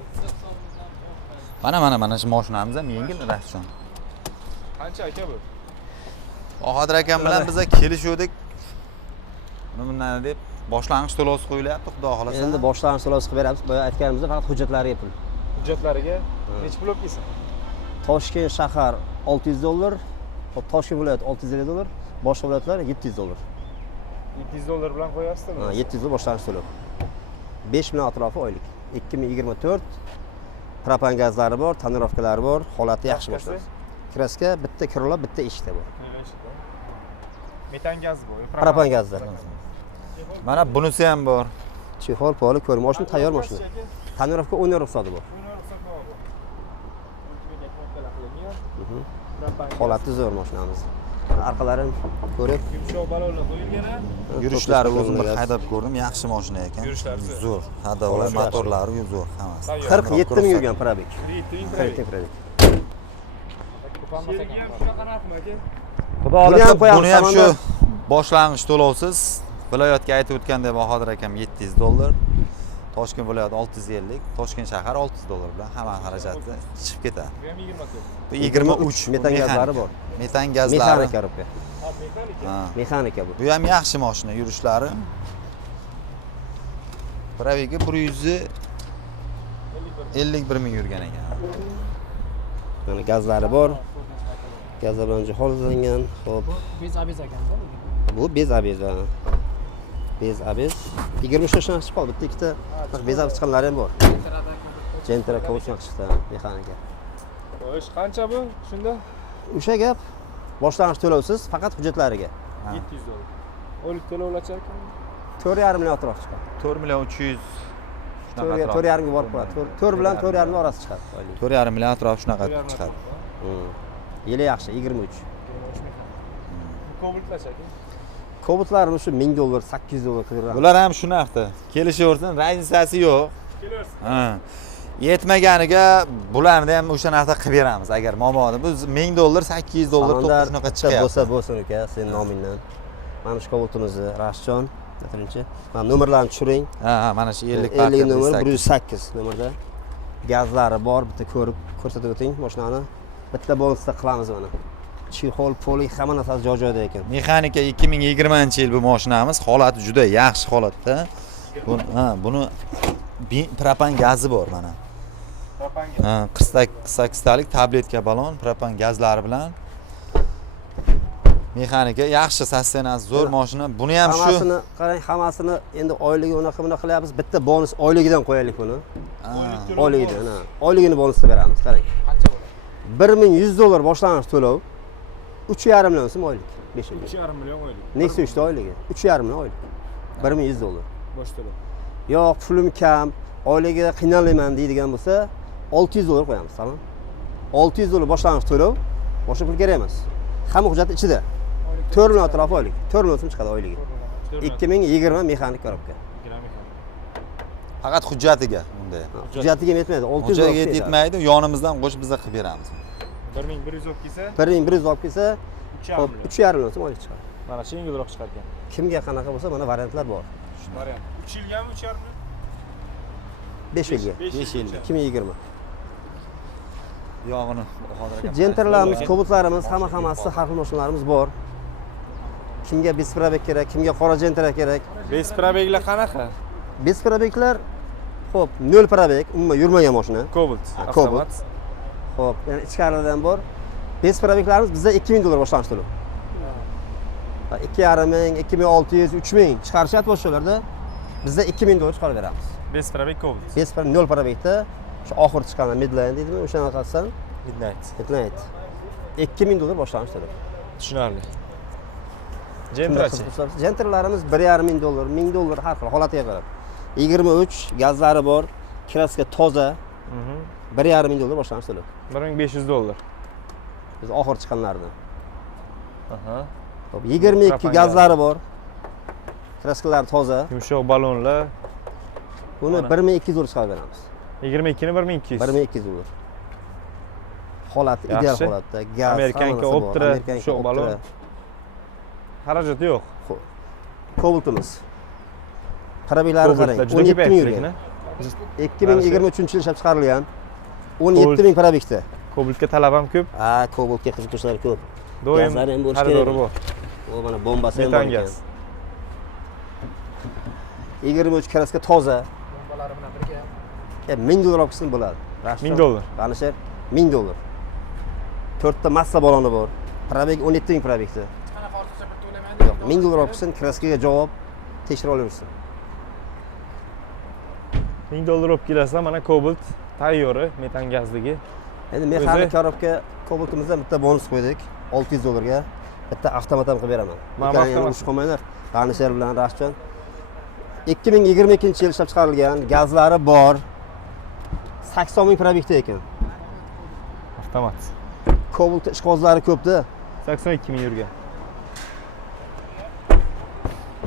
Mana shu mashinamiz ham yengil Rashidjon. Qancha aka bu? Bahodir akam bilan biz kelishuvdik. Bundan deb boshlang'ich to'lovsi qo'yilyapti, xudo xolasa. Endi boshlang'ich to'lovsi qilib beramiz. Boya aytganimizdek faqat hujjatlariga pul. Hujjatlariga necha pul olib kelsin? Toshkent shahar $600, hop Toshkent viloyati $650, boshqa viloyatlar $700. $700 bilan qo'yasizmi? Ha, $700 boshlang'ich to'lov. 5 million atrofi oylik. 2024 propan gazlari bor, tonirovkalari bor, holati yaxshi boshlanadi. Kraska bitta kirolab, bitta eshikda bor. Metan gaz bu. Propan gazlar. Mana bunisi ham bor. Chexol, poli, ko'rma mashina tayyor mashina. Tonirovka 10 ruxsati bor. Holati zo'r mashinamiz. Arqalarini ko'rib, Yumshoq balonlar qo'yilgan. Yurishlari o'zim bir haydab ko'rdim, yaxshi mashina ekan. Yurishlari zo'r. Hadolar, motorlari zo'r hammasi. 47 ming yurgan probek. 47 probek. Sherigi ham shunaqa narxmi aka? Xudo Buni ham qo'yamiz, buni ham shu Samandar. boshlang'ich to'lovsiz viloyatga aytib o'tgandek Bahodir akam $700. Toshkent viloyati 650, Toshkent shahar $600 bilan hamma xarajatni chiqib ketadi. Bu ham 24. Bu 23 metan gazlari bor. Metan gazlari. Mexanika rubka. Ha. Mexanika bu. Bu ham yaxshi mashina yurishlari. Pravigi 151 ming yurgan ekan. Mana gazlari bor. Gazlar bilan jihozlangan. Xo'p, Biz abiz ekan-da. bu bez abez. Bez abez. 23 yoshdan chiqib qoldi. Bitta ikkita bez abez chiqqanlari ham bor. Gentra kovchaq chiqdi mexanika. Xo'sh, qancha bu? Shunda O'sha gap boshlang'ich to'lovsiz, faqat hujjatlariga. $700. Oylik to'lovlarcha ekan. 4,5 million atrof chiqadi. 4 million 300 4,5 ga borib qoladi. 4 bilan 4,5 orasi chiqadi oylik. 4,5 million atrofi shunaqa chiqadi. Yili yaxshi 23. Kobaltlarcha aka. Kobutlarimiz shu $1000, $800 qilib beramiz. Bular ham shunaqda. Kelishaversin, razницasi yo'q. Ha. Yetmaganiga bularni ham o'sha narsa qilib beramiz. Agar momoda biz $1000, $800 to'qqiz shunaqa chiqyapti. Bo'lsin uka, sen nomingdan. Mana shu kobutimizni Rashidjon, birinchi. Mana nomerlarni tushiring. Ha, mana shu 50 50 nomer 108 nomerda. Gazlari bor, bitta ko'rib ko'rsatib o'ting mashinani. Bitta bonusda qilamiz mana. Chexol, poli hamma narsasi joy-joyida ekan. Mexanika 2020-yil bu mashinamiz, holati juda yaxshi holatda. Buni propan gazi bor mana. Propan gaz. Ha, 48 talik tabletka balon, propan gazlari bilan. Mexanika yaxshi, sassenasi zo'r mashina. Buni ham shu. Hammasini qarang, hammasini endi oyligi unaqa qilyapmiz. Bitta bonus oyligidan qo'yaylik buni. Oyligidan, ha. Oyligini bonusda beramiz, qarang. Qancha bo'ladi? $1100 boshlang'ich to'lov. 3,5 million so'm oylik. 5 yil. 2,5 million oylik. Nexia 3 ta oyligi. 3,5 million oylik. $1100. Bosh to'lov. Yo'q, pulim kam, oyligiga qiynalmayman deydigan bo'lsa, $600 qo'yamiz, tamom. $600 boshlang'ich to'lov, boshqa pul kerak emas. Hamma hujjat ichida. 4 million atrofi oylik. 4 million so'm chiqadi oyligi. 2020 mexanik korobka. Faqat hujjatiga bunday. Hujjatiga yetmaydi, $600. Hujjatiga yetmaydi, yonimizdan qo'shib biz qilib beramiz. 1100 olib kelsa, 1100 olib kelsa, 3,5 million so'm oylik chiqadi. mana shu yengilroq chiqargan. Kimga qanaqa bo'lsa, mana variantlar bor. Variant. 3 yilgami, 3,5 million? 5 yilga. 5 yilga. 2020. Yog'ini Bahodir aka. Gentrlarimiz, kobutlarimiz, hammasi har xil mashinalarimiz bor. Kimga besprabek kerak, kimga qora gentra kerak. Besprabeklar qanaqa? Besprabeklar xo'p, 0 probek, umuman yurmagan mashina. Cobalt, Cobalt. Xo'p, yana ichkaridan bor. Besprabeklarimiz bizda $2000 boshlang'ich to'lov. 2,5 ming, 2600, 3000 chiqarishyapti boshqalarda. Bizda $2000 chiqarib beramiz. Besprabek Cobalt. Besprabek 0 probekda shu oxir chiqqan midline deydimi, o'shani qilsam, Midnight. $2000 boshlang'ich to'lov. Tushunarli. Gentrachi. Gentralarimiz 1,5 ming dollar, 1000 dollar har xil holatiga qarab. 23 gazlari bor, kraska toza. 1,5 ming dollar boshlanish to'lov. $1500. Biz oxir chiqqanlardan. Aha. Xo'p, 22 gazlari bor. Kraskalari toza. Yumshoq balonlar. Buni 1200 dollar chiqarib beramiz. 22 ni 1200. 1200 dollar. Holati ideal Yaxshi. holatda, gaz. Amerikanka Optra, sho'q balon. Xarajat yo'q. Kobaltimiz. Qarabiylari qarang. Kobaltlar juda 17 ming ko'payapti yurgan. lekin. 2023-yil ishlab chiqarilgan. 17 ming probekda. Kobaltga talab ham ko'p. Ha, kobaltga qiziquvchilar ko'p. Doim Gazlari ham bo'lishi xaridori kerak. bor. O mana bombasi ham bor Metan ekan. gaz. 23 kraska toza. Bombalari bilan birga. 1000 dollar olib bo'ladi. 1000 dollar. Tanishar 1000 dollar. 4 ta massa baloni bor. Probek 17 ming probekda. Qanaqa ortiqcha pul to'lamaydi? Yo'q, 1000 dollar olib kraskaga javob tekshirib olaversin. 1000 dollar olib kelasa, mana Cobalt tayyori metan gazligi. Endi mexanik korobka Cobaltimizdan bitta bonus qo'ydik. 600 dollarga bitta avtomat ham qilib beraman. Mana avtomat urush qolmanglar. Tanishar bilan Rashjon. 2022-yil ishlab chiqarilgan, gazlari bor. 80 ming probekda ekan. Avtomat. Cobalt ishqozlari ko'pda. 82 ming yurgan.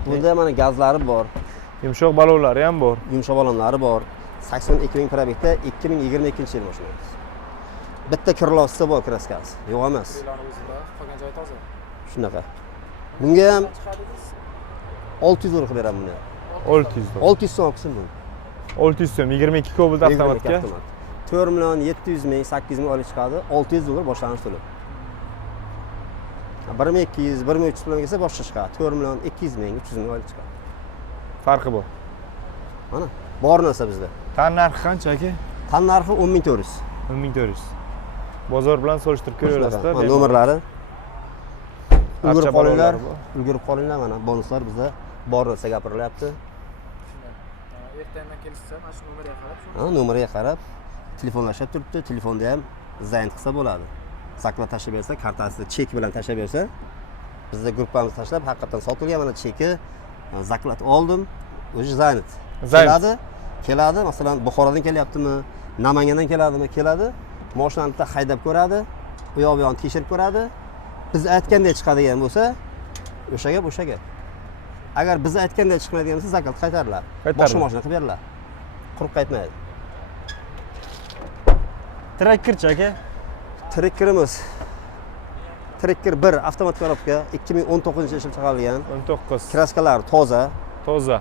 Bunda mana gazlari bor, Yumshoq balonlari ham bor. yumshoq balonlari bor. 82 ming probekda 2022-yil mashinamiz. Bitta kirlovsi bor kraskasi. Yo'q emas. Uylari o'zida, qolgan joyi toza. Shunaqa. Bunga ham 600 dollar qilib beraman buni. 600 dollar. 600 so'm olsin buni. 600 so'm 22 Cobalt avtomatga. 4 million 700 ming, 800 ming olib chiqadi. 600 dollar boshlanish to'lov. 1200, 1300 bilan kelsa boshqa chiqadi. 4 million 200 ming, 300 ming olib chiqadi. Farqi bor. Mana bor narsa bizda. Tan narxi qancha aka? Tan narxi 10400. 1400. Bozor bilan solishtirib ko'raverasizlar. Mana nomerlari. Ulgurib Barcha qolinglar. balonlari bor. Ulgurib qolinglar mana bonuslar bizda bor narsa gapirilyapti. Shunday. Ertadan kelishsa, mana shu nomerga qarab, shu Ha, nomeriga qarab telefonlashib turibdi. Telefonda ham zayn qilsa bo'ladi. Zaklad tashlab bersa, kartasida chek bilan tashlab bersa, bizda gruppamiz tashlab, haqiqatan sotilgan mana cheki, zaklad oldim. O'zi zaynit. Keladi, masalan, Buxorodan kelyaptimi, Namangandan keladimi? Keladi. Mashinani bitta haydab ko'radi, u yoq bu yoqni tekshirib ko'radi. Biz aytgandek chiqadigan bo'lsa, o'shaga. Agar biz aytgandek chiqmaydigan bo'lsa, zakat qaytariladi. Boshqa mashina qilib beriladi. Quruq qaytmaydi. Trakkerchi aka. Trekkerimiz. Trekker 1 avtomat korobka 2019-yil ishlab chiqarilgan. 19. Kraskalar toza. Toza.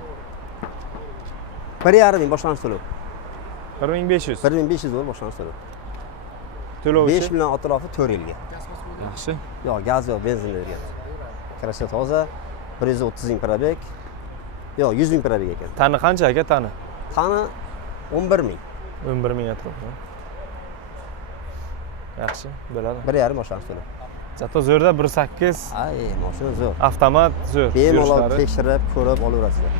1,5 ming boshlanish to'lov. 1500. 1500 dollar boshlanish to'lov. To'lovchi 5 million atrofi 4 yilga. yaxshi. Yo'q, gaz yo'q, benzin bergan. Kraska toza. 130 ming probek. Yo'q, 100 ming probek ekan. Tani qancha aka tani? Tani 11 ming. 11 ming atrofida. Yaxshi, bo'ladi. 1,5 boshlanish to'lov. Zato zo'rda 1.8 Ay, mashina zo'r. avtomat zo'r. Bemalol yurishlari. tekshirib, ko'rib olaverasizlar.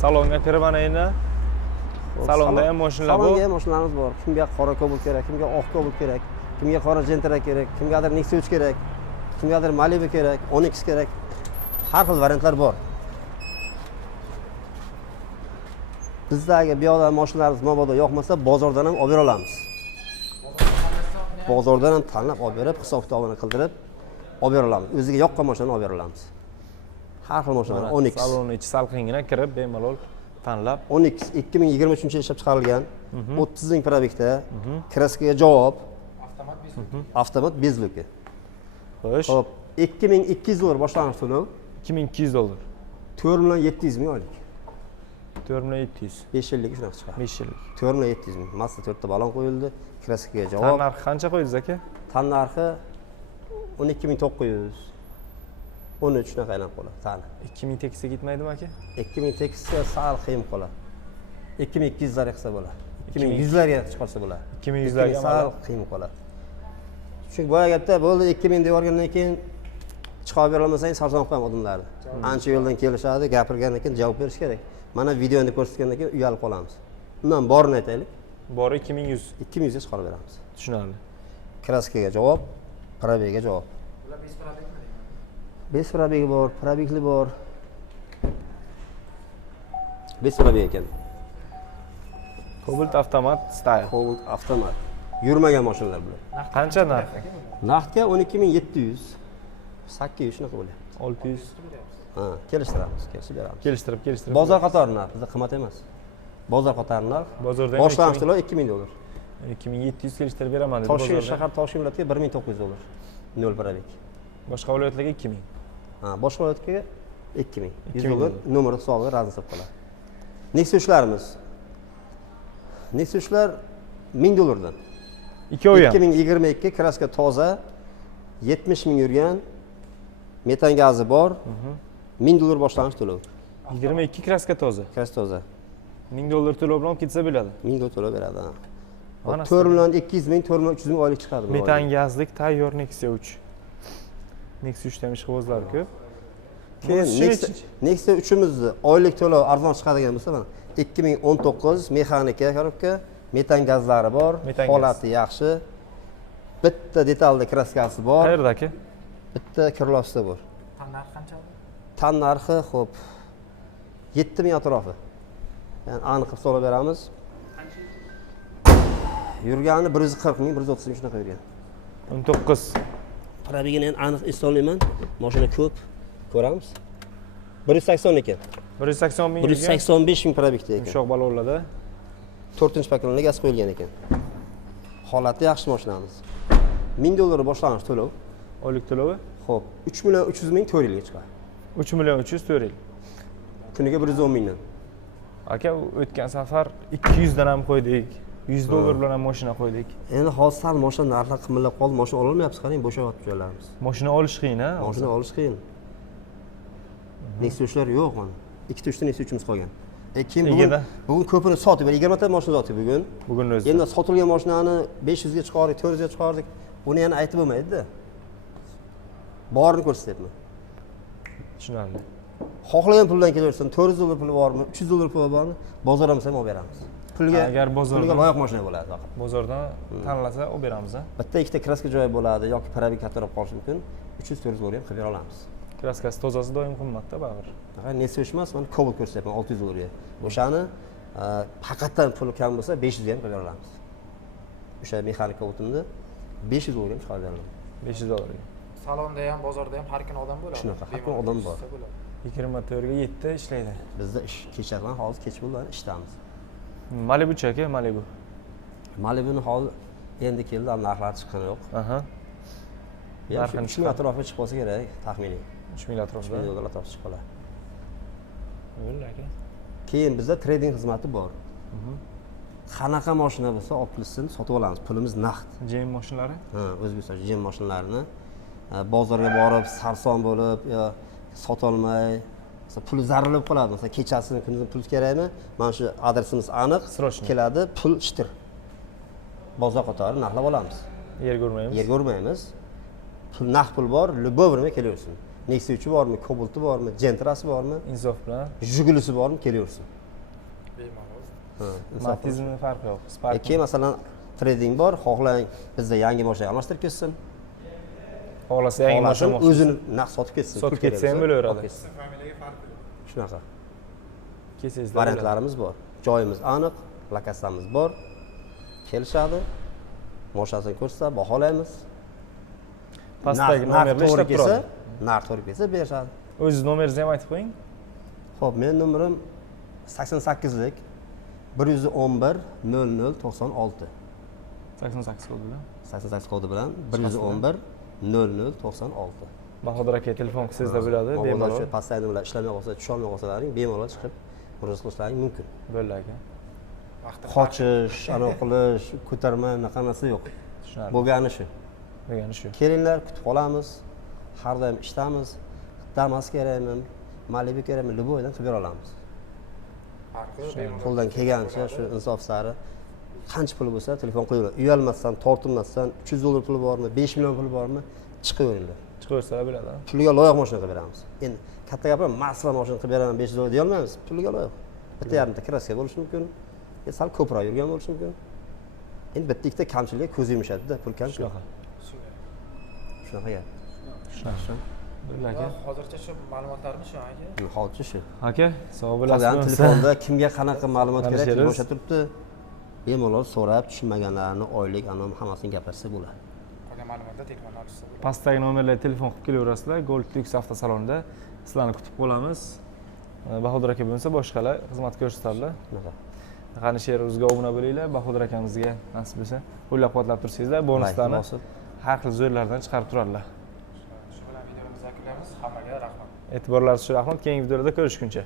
Salonga kirib ana endi. Salonda ham mashinalar bor. Salonga ham mashinalarimiz bor. Kimga qora Cobalt kerak, kimga oq Cobalt kerak, kimga qora Gentra kerak, kimgadir Nexus kerak, kimgadir Malibu kerak, Onyx kerak. Har xil variantlar bor. Bizdagi bu yoqda mashinalarimiz mabodo yoqmasa, bozordan ham olib bera olamiz. Bozordan ham tanlab olib berib, hisob-kitobini qildirib olib bera olamiz. O'ziga yoqqan mashinani olib bera olamiz. Har xil mashinalar, Onyx. Salonni ichi salqingina kirib bemalol tanlab. Onyx 2023-yil ishlab chiqarilgan. 30 ming probekda. Kraskaga javob. Avtomat bezluki. Xo'sh. Xo'p, 2200 dollar boshlanish to'lov. 2200 dollar. 4 million 700 ming oylik. 4700. 5 yillik shunaqa chiqadi. 5 yillik. 4 million 700 ming. Massa 4 ta balon qo'yildi. Kraskaga Tan javob. narxi qancha qo'ydingiz aka? Tan narxi 12900. 13 shunaqa aylanib qoladi tani. 2000 tekisga ketmaydimi aka? 2000 tekisga sal qiyin qoladi. 2200 lar qilsa bo'ladi. 2100 larga chiqarsa bo'ladi. 2100 larga sal qiyin qoladi. Chunki boya gapda bo'ldi 2000 deb yuborgandan keyin chiqarib bera olmasang sarson qo'yam odamlarni. Ancha yo'ldan kelishadi, gapirgandan keyin javob berish kerak. Mana videoni ko'rsatgandan keyin uyalib qolamiz. Undan borini aytaylik. Bori 2100. 200 ga chiqarib beramiz. Tushunarli. Kraskaga javob, probega javob. Bular 5 probekmi deyman? Bez probegi bor, probegli bor. Bez probeg ekan. Cobalt avtomat style. Cobalt avtomat. Yurmagan mashinalar bular. Qancha narxi? Narxga 12700, 800 shunaqa bo'lyapti. 600. Ha, kelishtiramiz, kelishib beramiz. Kelishtirib. Bozor qatori narx, bizda qimmat emas. Bozor qatori narx. Bozorda Boshlang'ich to'lov $2000. 2700 kelishtirib beraman dedi Toshkent bozorda. shahar Toshkent viloyatiga $1900. 0 probeg. Boshqa viloyatlarga 2000. Ha, boshqa viloyatga $2000. $2000. $100 nomer hisobiga razm qiladi. Nexus'larimiz. Nexus'lar $1000 dan. Ikkovi ham. 2022 kraska toza, 70 ming yurgan, metan gazi bor, $1000 boshlang'ich to'lov. 22 kraska toza. Kraska toza. $1000 to'lov bilan ketsa bo'ladi. $1000 to'lov beradi. Mana 4 million 200 ming, 4 million 300 ming oylik chiqadi. bu Metan oylik. gazlik tayyor Nexia 3. Nexia 3 ham ishqibozlari ko'p. Keyin Nexia 3'imizni oylik to'lov arzon chiqadigan bo'lsa, mana 2019 mexanika korobka, metan gazlari bor, Metan holati yaxshi. Bitta detalda kraskasi bor, Qayerda aka? bitta kirlosda bor. Tan narxi qancha? Tan narxi xo'p 7000 atrofi. Ya'ni aniq qilib so'rab beramiz. Yurgani 140 ming, 130 ming shunaqa yurgan. 19. Probegini endi aniq eslolmayman. Mashina ko'p ko'ramiz. 180 ekan. 180 ming yurgan. 185 ming probegda ekan. Yumshoq balonlarda. 4-paketli gaz qo'yilgan ekan. Holati yaxshi mashinamiz. $1000 boshlang'ich to'lov. Oylik to'lovi Xo'p, 3 million 300 ming 4 yilga chiqadi. 3 million 300 4 yil. Kuniga 110 mingdan. Aka o'tgan safar 200 dan ham qo'ydik. $100 bilan ham mashina qo'ydik. Endi hozir sal mashina narxlar qimmatlab qoldi, mashina ola olmayapmiz, qarang, bo'shyapti joylarimiz. Mashina olish qiyin a. Mashina olish qiyin. Nexus'lar yo'q mana. 2-3 ta Nexus 3'imiz qolgan. Keyin bugun ko'pini sotib, 20 ta mashina sotdik bugun. Bugun o'zida. Endi sotilgan mashinani 500 ga chiqardik, 400 ga chiqardik. Uni yana aytib bo'lmaydi-da. Borini ko'rsatyapman. Tushunarli. Xohlagan puldan kelaversin, $400 puli bormi, $300 puli bormi, bozorimiz ham olib beramiz. Agar bozorda pulga loyiq mashina bo'ladi faqat. Bozordan tanlasa olib beramiz a. Bitta ikkita kraska joyi bo'ladi yoki probeg kattaroq qolishi mumkin. 300-400 ham qilib bera olamiz. Kraskasi tozasi doim qimmatda baribir. Faqat Nexia emas, mana Cobalt ko'rsatyapman $600 ga. O'shani haqiqatan puli kam bo'lsa 500 ga ham qilib bera olamiz. O'sha mexanika o'tinni $500 ga ham chiqarib beraman. $500 ga. Salonda ham, bozorda ham har kuni odam bo'ladi. Shunaqa, har kuni odam bor. 24 ga 7 ishlaydi. Bizda ish kechadan hozir kech bo'ldi, ishdamiz. Malibu aka, Malibu. Malibuni hozir endi keldi, narxlari chiqqani yo'q. Aha. Narxini 3 ming atrofiga chiqib qolsa kerak, taxminiy. 3 ming atrofida. $3 atrofida chiqib qoladi. Bo'ldi aka. Keyin bizda trading xizmati bor. Qanaqa mashina bo'lsa, olib kelsin, sotib olamiz. Pulimiz naqd. GM mashinalari? Ha, O'zbekiston GM mashinalarini bozorga borib, sarson bo'lib, yo sotolmay, mesela pul zarilib qoladi. Mesela kechasini, kunduzini pul kerakmi? Mana shu adresimiz aniq, keladi, pul shitir. Bozor qatori narxlab olamiz. Yer ko'rmaymiz. Yer ko'rmaymiz. Pul naqd pul bor, любой время kelaversin. Nexia 3 bormi, Cobalt'i bormi, Gentra'si bormi, Insof bilan. Jigulisi bormi, kelaversin. Bemalol. Ha, Matizmning farqi yo'q. Spark. Keyin masalan trading bor, xohlang bizda yangi mashina almashtirib ketsin. Xohlasa yangi mashina o'zini naqd sotib ketsin. Sotib ketsa ham bo'laveradi. Shunaqa. Kelsangizlar. Variantlarimiz bor. Joyimiz aniq, lokatsiyamiz bor. Kelishadi. Mashinasini ko'rsatsa, baholaymiz. Pastdagi nomerda ishlab turadi. Narx to'g'ri kelsa berishadi. O'zingiz nomeringizni ham aytib qo'ying. Xo'p, men nomerim 88lik 111 00 96. 88 kod bilan. 88 kodi bilan 111 00 96. Bahodir aka telefon qilsangizlar bo'ladi, bemalol. Shu pastdagi ular ishlamay qolsa, tusha olmay qolsalaring, bemalol chiqib murojaat qilishlaring mumkin. Bo'ldi aka. Qochish, anaqa qilish, ko'tarma, unaqa narsa yo'q. Tushunarli. Bo'lgani shu. Degani shu. Kelinglar, kutib qolamiz. Har doim ishdamiz. Damas kerakmi, Malibu kerakmi, любойdan qilib bera olamiz. Qo'ldan kelgancha shu insof sari qancha pul bo'lsa telefon qilaver. Uyalmasdan, tortinmasdan, $300 puli bormi, 5 million puli bormi, chiqaveringlar. Chiqaversalar bo'ladi. Puliga loyiq mashina qilib beramiz. Endi katta gaplar, masla mashina qilib beraman, $500 deya olmaymiz. Puliga loyiq. Bitta yarimta kraska bo'lishi mumkin. Sal ko'proq yurgan bo'lishi mumkin. Endi bitta ikkita kamchiligi ko'z yumishadi-da, pul kam. Shunaqa. Shunaqa gap. Shunaqa. Birga aka. Hozircha shu ma'lumotlarni shu aka. Hozircha shu. Aka, sog' Qolgan bo'lasiz. telefonda kimga qanaqa ma'lumot kerak Tanishamiz. o'sha turibdi. Bemalol so'rab, tushunmaganlarini oylik anom hammasini gapirsa bo'ladi. Qolgan ma'lumotlar telefon olishsa bo'ladi. Pastdagi nomerlarga telefon qilib kelaverasizlar. Gold Lux avtosalonida sizlarni kutib qolamiz. Bahodir aka bo'lsa boshqalar xizmat ko'rsatadilar. Shunaqa. Qani she'rimizga obuna bo'linglar. Bahodir akamizga nasib bo'lsa qo'llab-quvvatlab tursangizlar, bonuslarni Like bosib. har xil zo'rlardan chiqarib turadilar. Shu bilan videomizni yakunlaymiz. Hammaga rahmat. E'tiborlaringiz uchun rahmat. Keyingi videoda ko'rishguncha.